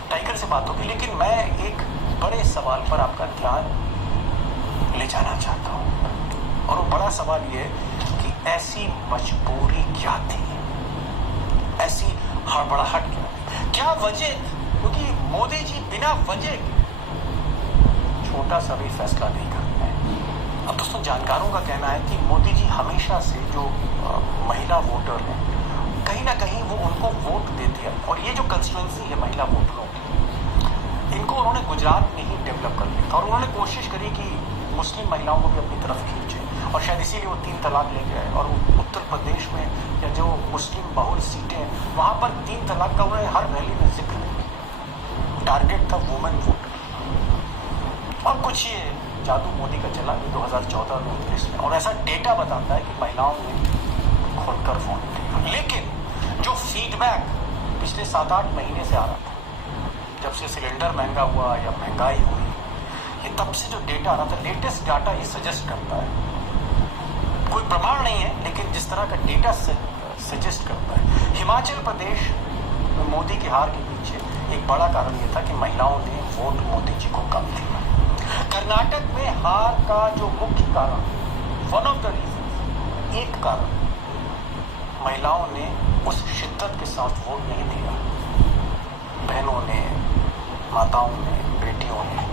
टाइगर से बात होगी, लेकिन मैं एक बड़े सवाल पर आपका ध्यान ले जाना चाहता हूँ, और वो बड़ा सवाल ये है कि ऐसी मजबूरी क्या थी, ऐसी हड़बड़ाहट क्या थी, क्या वजह? क्योंकि मोदी जी बिना वजह छोटा सा भी फैसला नहीं करते हैं। अब दोस्तों, जानकारों का कहना है कि मोदी जी हमेशा से जो महिला वोटर हैं, कहीं ना कहीं वो उनको वोट देती है, और ये जो कंस्टिट्यूएंसी है महिला वोटरों की, इनको उन्होंने गुजरात में ही डेवलप कर लिया, और उन्होंने कोशिश करी कि मुस्लिम महिलाओं को भी अपनी तरफ खींचे, और शायद इसीलिए वो 3 तलाक लेके आए। और उत्तर प्रदेश में या जो मुस्लिम बहुल सीटें हैं, वहाँ पर 3 तलाक का उन्होंने हर रैली में जिक्र नहीं किया। टारगेट था वुमेन वोट, और कुछ ये जादू मोदी का चला 2014 में 19 में, और ऐसा डेटा बताता है कि महिलाओं ने खुलकर वोट दिया। लेकिन जो फीडबैक पिछले 7-8 महीने से आ रहा था, जब से सिलेंडर महंगा हुआ या महंगाई हुई, ये तब से जो डेटा आ रहा था, लेटेस्ट डाटा ये सजेस्ट करता है, कोई प्रमाण नहीं है, लेकिन जिस तरह का डेटा सजेस्ट करता है, हिमाचल प्रदेश में मोदी की हार के पीछे एक बड़ा कारण ये था कि महिलाओं ने वोट मोदी जी को कम दिया। कर्नाटक में हार का जो मुख्य कारण, वन ऑफ द रीजन, एक कारण, महिलाओं ने उस शिद्दत के साथ वोट नहीं दिया। बहनों ने, माताओं ने, बेटियों ने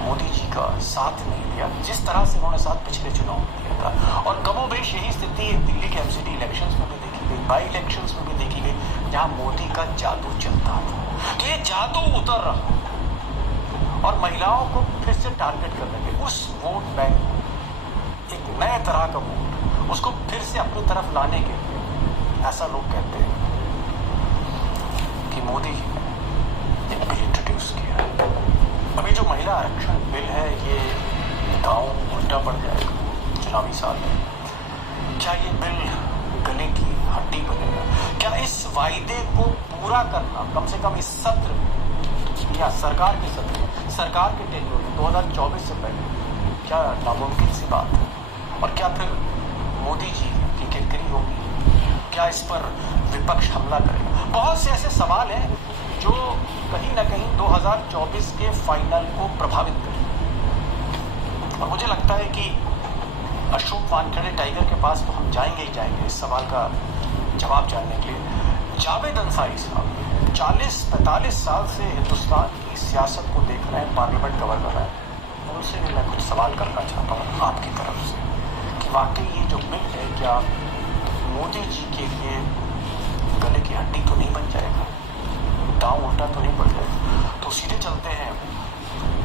मोदी जी का साथ नहीं दिया, जिस तरह से उन्होंने साथ पिछले चुनाव में दिया था। और कमोबेश यही स्थिति दिल्ली के एमसीडी इलेक्शंस में भी देखी गई, बाई इलेक्शंस में भी देखी गई, जहां मोदी का जादू चलता था। तो ये जादू उतर रहा, और महिलाओं को फिर से टारगेट करने के उस वोट बैंक, एक नए तरह का वोट, उसको फिर से अपनी तरफ लाने के लिए, ऐसा लोग कहते हैं कि मोदी जी ने एक बिल इंट्रोड्यूस किया। अभी जो महिला आरक्षण बिल है, ये दांव उल्टा पड़ जाएगा चुनावी साल में। क्या ये बिल गले की हड्डी बनेगा? क्या इस वायदे को पूरा करना कम से कम इस सत्र में, या सरकार के सत्र में, सरकार के टेन्योर में 2024 से पहले, क्या नामुमकिन सी बात है? और क्या फिर मोदी जी की किरकिरी होगी? क्या इस पर विपक्ष हमला करेगा? बहुत से ऐसे सवाल हैं जो कहीं ना कहीं 2024 के फाइनल को प्रभावित करेंगे। और मुझे लगता है कि अशोक वानखेड़े टाइगर के पास तो हम जाएंगे ही जाएंगे इस सवाल का जवाब जानने के लिए। जावेद अंसारी साहब 40-45 साल से हिंदुस्तान की सियासत को देख रहे हैं, पार्लियामेंट कवर कर रहे हैं, उनसे भी मैं कुछ सवाल करना चाहता हूँ आपकी तरफ से कि वाकई ये जो बिल है, क्या मोदी जी के लिए गले की हड्डी तो नहीं बन जाएगा, दांव उल्टा तो नहीं पड़ जाएगा? तो सीधे चलते हैं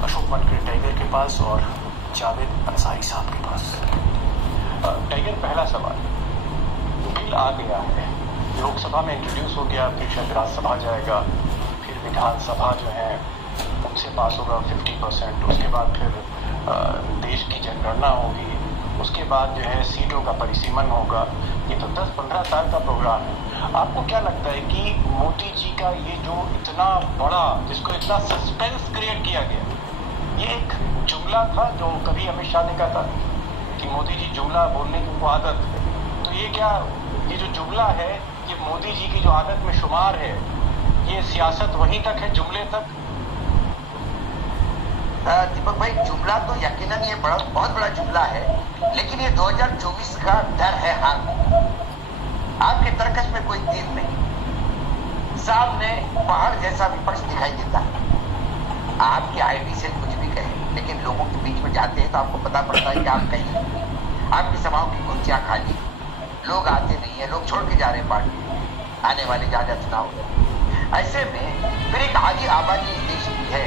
अशोक वानखेड़े टाइगर के पास और जावेद अंसारी साहब के पास। टाइगर, पहला सवाल, बिल आ गया है, लोकसभा में इंट्रोड्यूस हो गया, फिर शायद राज्यसभा जाएगा, फिर विधानसभा जो है उनसे पास होगा 50%, उसके बाद फिर देश की जनगणना होगी, उसके बाद जो है सीटों का परिसीमन होगा। ये तो 10-15 साल का प्रोग्राम है। आपको क्या लगता है कि मोदी जी का ये जो इतना बड़ा, जिसको इतना सस्पेंस क्रिएट किया गया, ये एक जुमला था जो कभी अमित शाह ने कहा था कि मोदी जी जुमला बोलने की उनको आदत है, तो ये क्या, ये जो जुमला है, ये मोदी जी की जो आदत में शुमार है, ये सियासत वहीं तक है, जुमले तक? दीपक भाई, जुमला तो यकीनन ये बहुत बड़ा जुमला है, लेकिन ये 2024 का डर है हार में। आपके तर्कश में कोई तीर नहीं, सामने पहाड़ जैसा विपक्ष दिखाई देता है। आपके आईडी से कुछ भी कहे, लेकिन लोगों के बीच में जाते हैं तो आपको पता पड़ता है कि आप कहीं आपकी सभाओं की कुर्सियां खाली, लोग आते नहीं है, लोग छोड़ के जा रहे हैं पार्टी आने वाले ज्यादा चुनाव। ऐसे में फिर एक आधी आबादी इस देश की है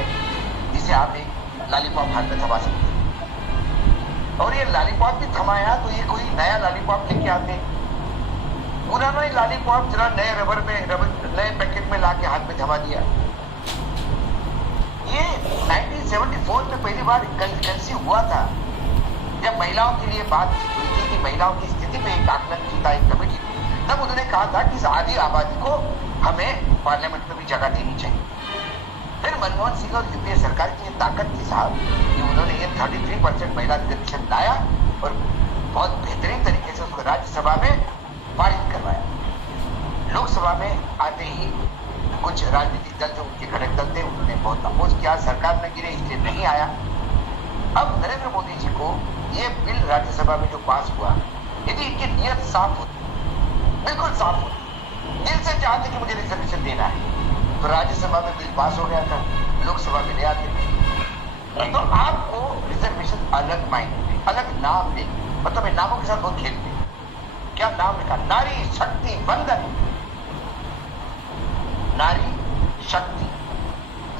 जिसे आप एक लॉलीपॉप हाथ में थमा सकते हैं, और ये लॉलीपॉप भी थमाया तो ये कोई नया लॉलीपॉप लेके आते, पुराना ही लॉलीपॉप जरा नए रबर नए पैकेट में लाके हाथ में थमा दिया। ये 1974 में पहली बार कंसी हुआ था जब महिलाओं के लिए बात हुई थी कि महिलाओं की स्थिति पे एक आकलन की था एक कमेटी, तब उन्होंने कहा था कि इस आधी आबादी को हमें पार्लियामेंट में भी जगह देनी चाहिए। फिर मनमोहन सिंह और यूपीए सरकार की ये ताकत थी साहब कि उन्होंने ये 33% महिला रिजर्वेशन लाया और बहुत बेहतरीन तरीके से उसको राज्यसभा में पारित करवाया। लोकसभा में आते ही कुछ राजनीतिक दल जो उनके घटक दल थे उन्होंने बहुत अपोज किया, सरकार में गिरे इसलिए नहीं आया। अब नरेंद्र मोदी जी को ये बिल राज्यसभा में जो पास हुआ, यदि इनकी नीयत साफ होती, बिल्कुल साफ होती, दिल से चाहते कि मुझे रिजर्वेशन देना है, तो राज्यसभा में बिल पास हो गया था, लोकसभा में ले आते। तो आपको रिजर्वेशन अलग मायने में, अलग नाम दे, मतलब नामों के साथ बहुत खेलते। क्या नाम लिखा? नारी शक्ति वंदन, नारी शक्ति।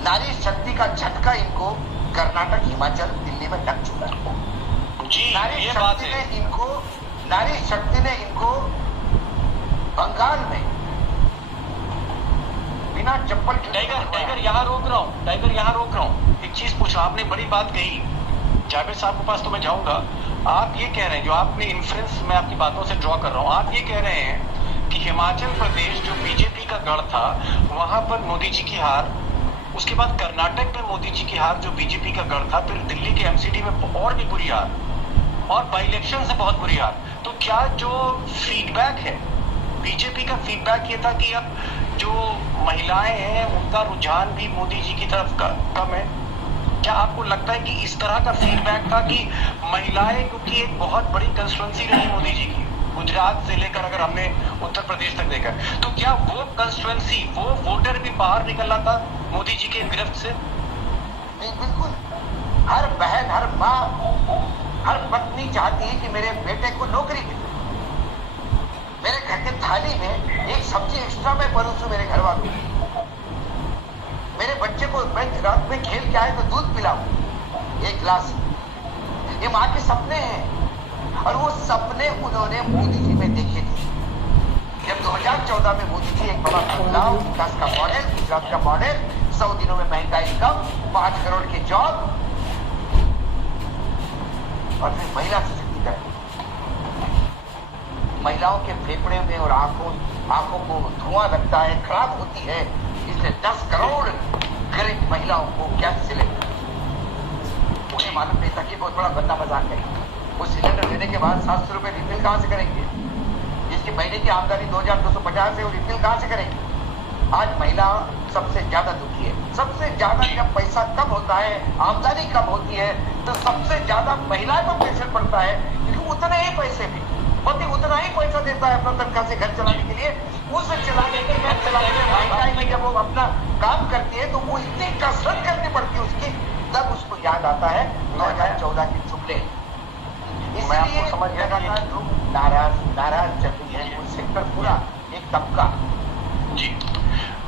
नारी शक्ति का झटका इनको कर्नाटक, हिमाचल, दिल्ली में लग चुका है। जी, नारी ये बात शक्ति है। नारी शक्ति ने इनको बंगाल में बिना चप्पल के टाइगर यहाँ रोक रहा हूँ, एक चीज पूछा, आपने बड़ी बात कही, जावेद साहब के पास तो मैं जाऊंगा। आप ये कह रहे हैं, जो आपने इन्फ्लुएंस मैं आपकी बातों से ड्रॉ कर रहा हूँ, आप ये कह रहे हैं कि हिमाचल प्रदेश जो बीजेपी का गढ़ था वहां पर मोदी जी की हार, उसके बाद कर्नाटक में मोदी जी की हार जो बीजेपी का गढ़ था, फिर दिल्ली के एमसीडी में और भी बुरी हार, और बाई इलेक्शन से बहुत बुरी हार। तो क्या जो फीडबैक है, बीजेपी का फीडबैक ये था कि अब जो महिलाएं हैं उनका रुझान भी मोदी जी की तरफ कम है? क्या आपको लगता है कि इस तरह का फीडबैक था कि महिलाएं, क्योंकि एक बहुत बड़ी कंस्टिट्यूएंसी रही मोदी जी की, गुजरात से लेकर अगर हमने उत्तर प्रदेश तक देखा, तो क्या वो कंस्टिट्यूएंसी, वो वोटर भी बाहर निकल रहा था मोदी जी के गिरफ्त से? नहीं, बिल्कुल। हर बहन, हर माँ, हर पत्नी चाहती है कि मेरे बेटे को नौकरी मिले, मेरे घर के थाली में एक सब्जी एक्स्ट्रा मैं परोसूं मेरे घर वालों को, मेरे बच्चे को मैं रात में खेल के आए तो दूध पिलाऊं एक गिलास। ये माँ के सपने हैं, और वो सपने उन्होंने मोदी जी में देखे थे। जब 2014 में मोदी जी एक बड़ा बदलाव, विकास का मॉडल, गुजरात का मॉडल, 100 दिनों में महंगाई कम, 5 करोड़ की जॉब, और फिर महिला सशक्तिकरण। महिलाओं के फेफड़े में और आंखों को धुआं लगता है, खराब होती है, इसलिए 10 करोड़ गरीब महिलाओं को गैस सिलेंडर, उन्हें मालूम नहीं था कि बहुत बड़ा गंदा मजाक है। वो सिलेंडर देने के बाद 700 रुपए रिफिल कहां से करेंगे? जिसकी महीने की आमदनी 2250 है, वो रिफिल कहां से करेंगे? आज महिला सबसे ज्यादा दुखी है। सबसे ज्यादा जब पैसा कम होता है, आमदनी कम होती है, तो सबसे ज्यादा महिलाएं पर प्रेशर पड़ता है, क्योंकि उतने ही पैसे में पति उतना ही पैसा देता है अपना तनख्वाह से घर चलाने के लिए, उसे चलाने के घर चलाने में महंगाई में जब वो अपना काम करती है तो वो इतनी कसरत करनी पड़ती है उसकी, तब उसको याद आता है 2014 के जुमले। इसलिए समझ गया लोग नाराज चल रही है, वो सेक्टर पूरा एक तबका। जी,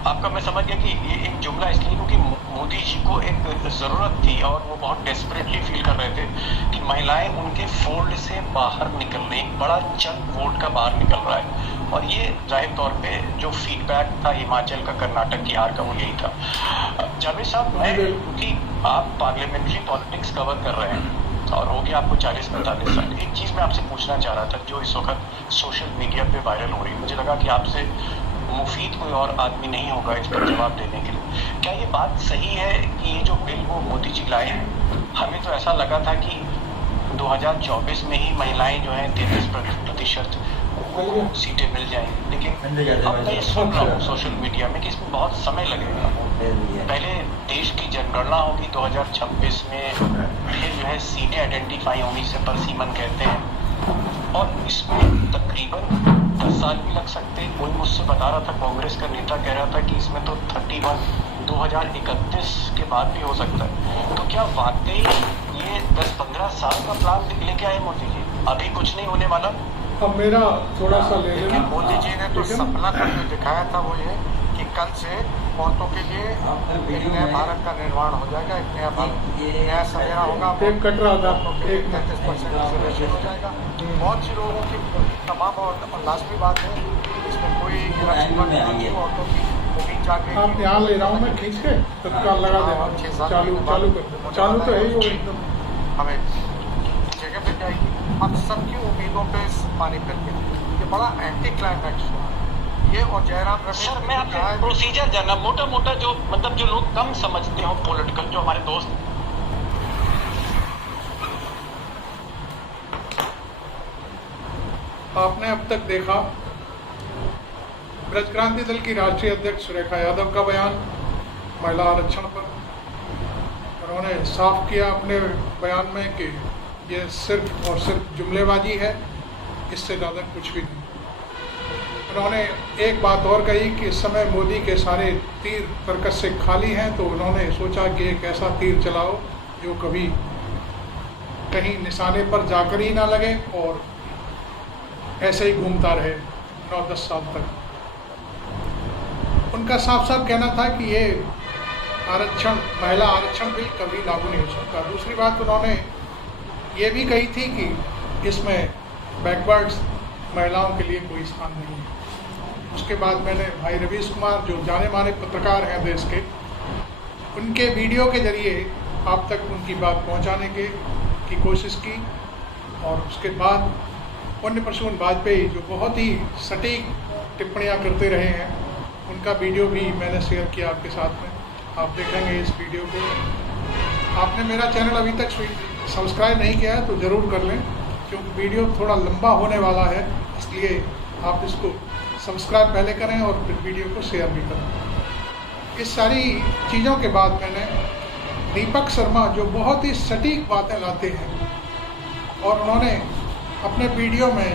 आपका मैं समझ गया कि ये एक जुमला इसलिए क्योंकि मोदी जी को एक जरूरत थी और वो बहुत डेस्परेटली फील कर रहे थे कि महिलाएं उनके फोल्ड से बाहर निकल रही, एक बड़ा चंक वोट का बाहर निकल रहा है। और ये जाहिर तौर पे जो फीडबैक था हिमाचल का, कर्नाटक की हार का, वो यही था। जावेद साहब, मैं क्योंकि आप पार्लियामेंट्री पॉलिटिक्स कवर कर रहे हैं और हो गया आपको 40-45 साल, एक चीज मैं आपसे पूछना चाह रहा था जो इस वक्त सोशल मीडिया पे वायरल हो रही है, मुझे लगा कि आपसे मुफीद कोई और आदमी नहीं होगा इस पर जवाब देने के लिए। क्या ये बात सही है कि ये जो बिल वो मोदी जी लाए हैं, हमें तो ऐसा लगा था कि 2024 में ही महिलाएं जो हैं 33% सीटें मिल जाएंगी, लेकिन अब मैं सुन रहा हूँ सोशल मीडिया में कि इसमें बहुत समय लगेगा। पहले देश की जनगणना होगी 2026 में, फिर जो है सीटें आइडेंटिफाई होंगी, से परसीमन कहते हैं, और इसमें तकरीबन 10 साल भी लग सकते हैं। कोई मुझसे बता रहा था, कांग्रेस का नेता कह रहा था कि इसमें तो 31 2031 के बाद भी हो सकता है। तो क्या वाकई ये 10-15 साल का प्लान लेके आए मोदी जी? अभी कुछ नहीं होने वाला। अब मेरा थोड़ा सा ले लेना। लेकिन मोदी जी ने तो सपना करके दिखाया था, वो ये कि कल से औरतों के लिए एक नया भारत का निर्माण हो जाएगा, एक नया भारत, नया सवेरा होगा। टेप कट रहा था, एक 33% रिजर्वेशन हो जाएगा। बहुत से लोगों की तमाम, और लाजमी बात है, इसमें कोई औरतों की उम्मीद जाके आप यहाँ ले रहा हूँ मैं खींच के, तत्काल लगा देना। चालू कर, चालू तो है ही वो एकदम। हमें जगह पे जाएगी। अब सबकी उम्मीदों पे पानी फिर गया। ये बड़ा एंटी क्लाइमैक्स हुआ ये। और जयराम रमेश सर, मैं आपसे प्रोसीजर जानना, मोटा मोटा जो मतलब जो लोग कम समझते हो पॉलिटिकल, जो हमारे दोस्त। आपने अब तक देखा ब्रज क्रांति दल की राष्ट्रीय अध्यक्ष सुरेखा यादव का बयान महिला आरक्षण पर। उन्होंने साफ किया अपने बयान में कि ये सिर्फ और सिर्फ जुमलेबाजी है, इससे ज़्यादा कुछ भी नहीं। उन्होंने एक बात और कही कि इस समय मोदी के सारे तीर तर्कस से खाली हैं, तो उन्होंने सोचा कि एक ऐसा तीर चलाओ जो कभी कहीं निशाने पर जाकर ही ना लगे और ऐसे ही घूमता रहे 9-10 साल तक। उनका साफ साफ कहना था कि ये आरक्षण, महिला आरक्षण बिल कभी लागू नहीं हो सकता। दूसरी बात उन्होंने ये भी कही थी कि इसमें बैकवर्ड्स महिलाओं के लिए कोई स्थान नहीं है। उसके बाद मैंने भाई रवीश कुमार, जो जाने माने पत्रकार हैं देश के, उनके वीडियो के जरिए आप तक उनकी बात पहुंचाने की कोशिश की। और उसके बाद पुण्य प्रसून वाजपेयी, जो बहुत ही सटीक टिप्पणियां करते रहे हैं, उनका वीडियो भी मैंने शेयर किया आपके साथ में। आप देखेंगे इस वीडियो को। आपने मेरा चैनल अभी तक सब्सक्राइब नहीं किया है तो ज़रूर कर लें, क्योंकि वीडियो थोड़ा लंबा होने वाला है, इसलिए आप इसको सब्सक्राइब पहले करें और फिर वीडियो को शेयर भी करें। इस सारी चीज़ों के बाद मैंने दीपक शर्मा, जो बहुत ही सटीक बातें लाते हैं, और उन्होंने अपने वीडियो में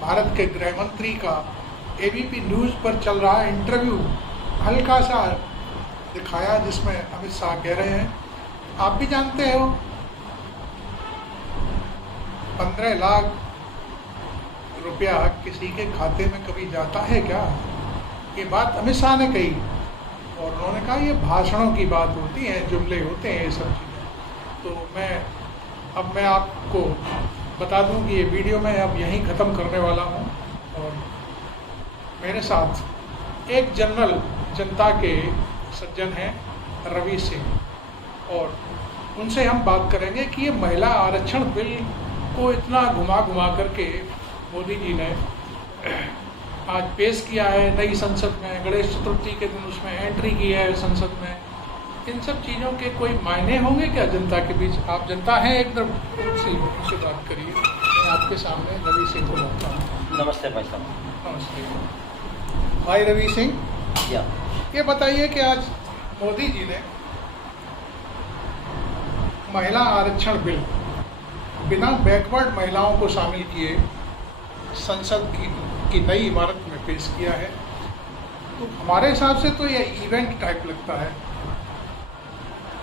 भारत के गृह मंत्री का एबीपी न्यूज़ पर चल रहा इंटरव्यू हल्का सा दिखाया, जिसमें अमित शाह कह रहे हैं, आप भी जानते हो 15 लाख रुपया किसी के खाते में कभी जाता है क्या? ये बात अमित शाह ने कही, और उन्होंने कहा ये भाषणों की बात होती है, जुमले होते हैं, ये सब चीज़ें। तो मैं आपको बता दूं कि ये वीडियो मैं अब यहीं ख़त्म करने वाला हूं, और मेरे साथ एक जनरल जनता के सज्जन हैं रवि सिंह, और उनसे हम बात करेंगे कि ये महिला आरक्षण बिल को इतना घुमा करके मोदी जी ने आज पेश किया है नई संसद में, गणेश चतुर्थी के दिन उसमें एंट्री की है संसद में। इन सब चीज़ों के कोई मायने होंगे क्या जनता के बीच? आप जनता हैं, एकदम उनसे बात करिए। मैं आपके सामने रवि सिंह को रखता हूँ। नमस्ते भाई साहब। नमस्ते भाई रवि सिंह। ये बताइए कि आज मोदी जी ने महिला आरक्षण बिल बिना बैकवर्ड महिलाओं को शामिल किए संसद की नई इमारत में पेश किया है, तो हमारे हिसाब से तो ये इवेंट टाइप लगता है।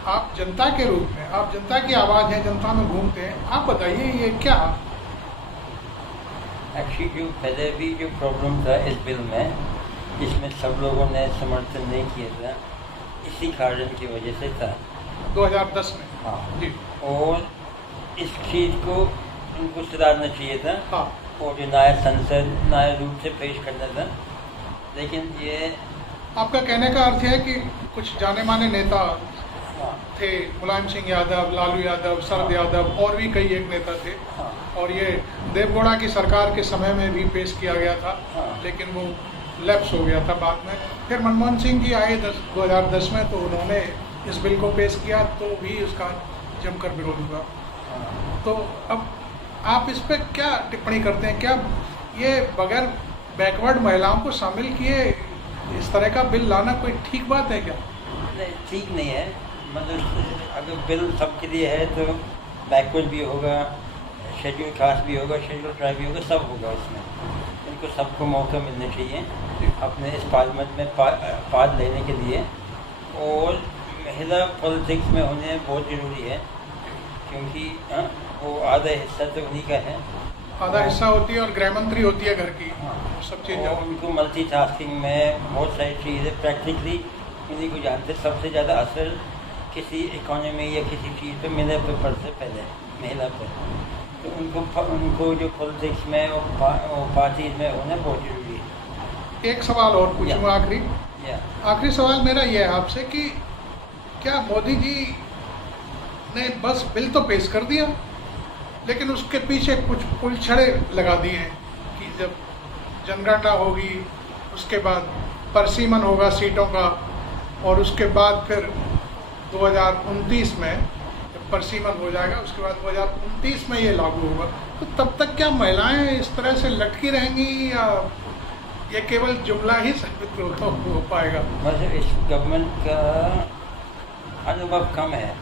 आप जनता के रूप में, आप जनता की आवाज़ है, जनता में घूमते हैं, आप बताइए ये क्या? एक्चुअली जो पहले भी जो प्रॉब्लम था इस बिल में, इसमें सब लोगों ने समर्थन नहीं किया था, इसी कारण की वजह से था 2010 में। हाँ जी। और इस चीज़ को उनको सुधारना चाहिए था। हाँ। और जो नया संसद नया रूप से पेश करना था, लेकिन ये आपका कहने का अर्थ है कि कुछ जाने माने नेता हाँ थे, मुलायम सिंह यादव, लालू यादव, शरद यादव, और भी कई एक नेता थे, हाँ और ये देवगौड़ा की सरकार के समय में भी पेश किया गया था, हाँ। लेकिन वो लैप्स हो गया था बाद में। फिर मनमोहन सिंह जी आए 2010 में, तो उन्होंने इस बिल को पेश किया, तो भी उसका जमकर विरोध हुआ। तो अब आप इस पर क्या टिप्पणी करते हैं? क्या ये बगैर बैकवर्ड महिलाओं को शामिल किए इस तरह का बिल लाना कोई ठीक बात है क्या? नहीं, ठीक नहीं है। मतलब अगर बिल सबके लिए है तो बैकवर्ड भी होगा, शेड्यूल कास्ट भी होगा, शेड्यूल ट्राइब भी होगा, सब होगा इसमें। को सबको मौका मिलना चाहिए अपने इस पार्लियामेंट में पार्ट लेने के लिए, और महिला पॉलिटिक्स में होने बहुत ज़रूरी है, क्योंकि वो आधा हिस्सा तो उन्हीं का है, आधा हिस्सा होती है और गृह मंत्री होती है घर की, सब चीज़ें। और उनको मल्टीटास्किंग में बहुत सारी चीज़ें प्रैक्टिकली उन्हीं को जानते। सबसे ज़्यादा असर किसी इकोनॉमी या किसी चीज़ पे मिले पर से पहले महिला पर, तो उनको जो पॉलिटिक्स में और पार्टी में होना बहुत ज़रूरी है। एक सवाल और पूछूंगा आखिरी सवाल मेरा ये है आपसे कि क्या मोदी जी ने बस बिल तो पेश कर दिया, लेकिन उसके पीछे कुछ उलझड़े लगा दिए हैं कि जब जनगणना होगी उसके बाद परिसीमन होगा सीटों का, और उसके बाद फिर 2029 में जब परिसीमन हो जाएगा उसके बाद 2029 में ये लागू होगा, तो तब तक क्या महिलाएं इस तरह से लटकी रहेंगी या ये केवल जुमला ही साबित हो पाएगा? वैसे इस गवर्नमेंट का अनुभव कम है।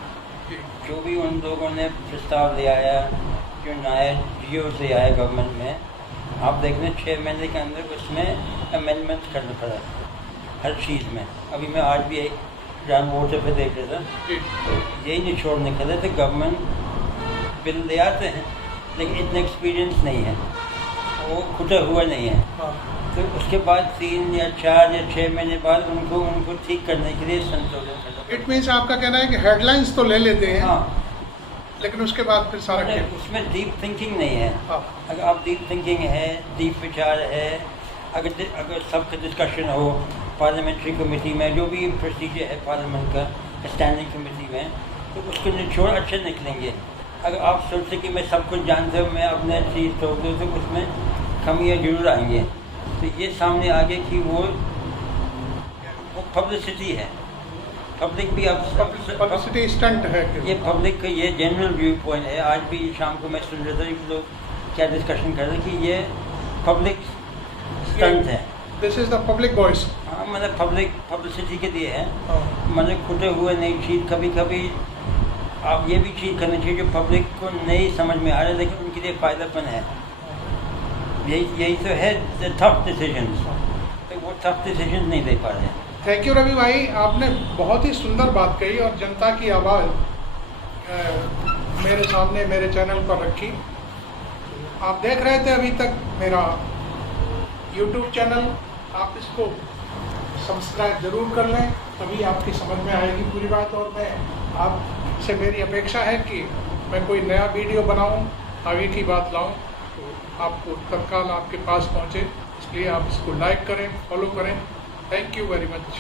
जो भी उन लोगों ने प्रस्ताव ले आया, जो नया जियो से आया गवर्नमेंट में, आप देख लें 6 महीने के अंदर उसमें अमेंडमेंट करना पड़ा हर चीज़ में। अभी मैं आज भी एक ग्राम वोटर पे देख रहा था, तो यही निचोड़ निकले थे, गवर्नमेंट बिल ले आते हैं लेकिन इतना एक्सपीरियंस नहीं है, वो खुटा हुआ नहीं है, तो उसके बाद 3 या 4 या 6 महीने बाद उनको ठीक करने के लिए संशोधन करना। इट मीन्स आपका कहना है कि हेडलाइंस तो ले लेते हैं, हाँ, लेकिन उसके बाद फिर सारा उसमें डीप थिंकिंग नहीं है। हाँ। अगर आप डीप थिंकिंग है, डीप विचार है, अगर सबका डिस्कशन हो पार्लियामेंट्री कमेटी में, जो भी प्रोसीजर है पार्लियामेंट का स्टैंडिंग कमेटी में, तो उसके निचोड़ अच्छे निकलेंगे। अगर आप सोचते कि मैं सब कुछ जानते हूँ, मैं अपने चीज़ तोड़ दूँ, तो उसमें कमियाँ जरूर आएंगी। तो ये सामने आ गया कि वो पब्लिसिटी है, पब्लिक भी अब पब्लिसिटी स्टंट है। ये पब्लिक का ये जनरल व्यू पॉइंट है। आज भी शाम को मैं सुन रहा था लोग क्या डिस्कशन कर रहे हैं कि ये पब्लिक स्टंट है। This is the public voice. हाँ, मतलब पब्लिक पब्लिसिटी के लिए है, मतलब खुटे हुए नई चीज़। कभी कभी आप ये भी चीज़ करनी चाहिए जो पब्लिक को नहीं समझ में आ रहा है, लेकिन उनके लिए फ़ायदापन है। यही तो है टफ डिसीजंस, तो वो टफ डिसीजन नहीं दे पा रहे हैं। थैंक यू रवि भाई, आपने बहुत ही सुंदर बात कही और जनता की आवाज़ मेरे सामने मेरे चैनल पर रखी। आप देख रहे थे अभी तक मेरा YouTube चैनल, आप इसको सब्सक्राइब ज़रूर कर लें, तभी आपकी समझ में आएगी पूरी बात। और मैं आपसे मेरी अपेक्षा है कि मैं कोई नया वीडियो बनाऊं, आगे की बात लाऊं, तो आपको तत्काल आपके पास पहुंचे। इसलिए आप इसको लाइक करें, फॉलो करें। Thank you very much.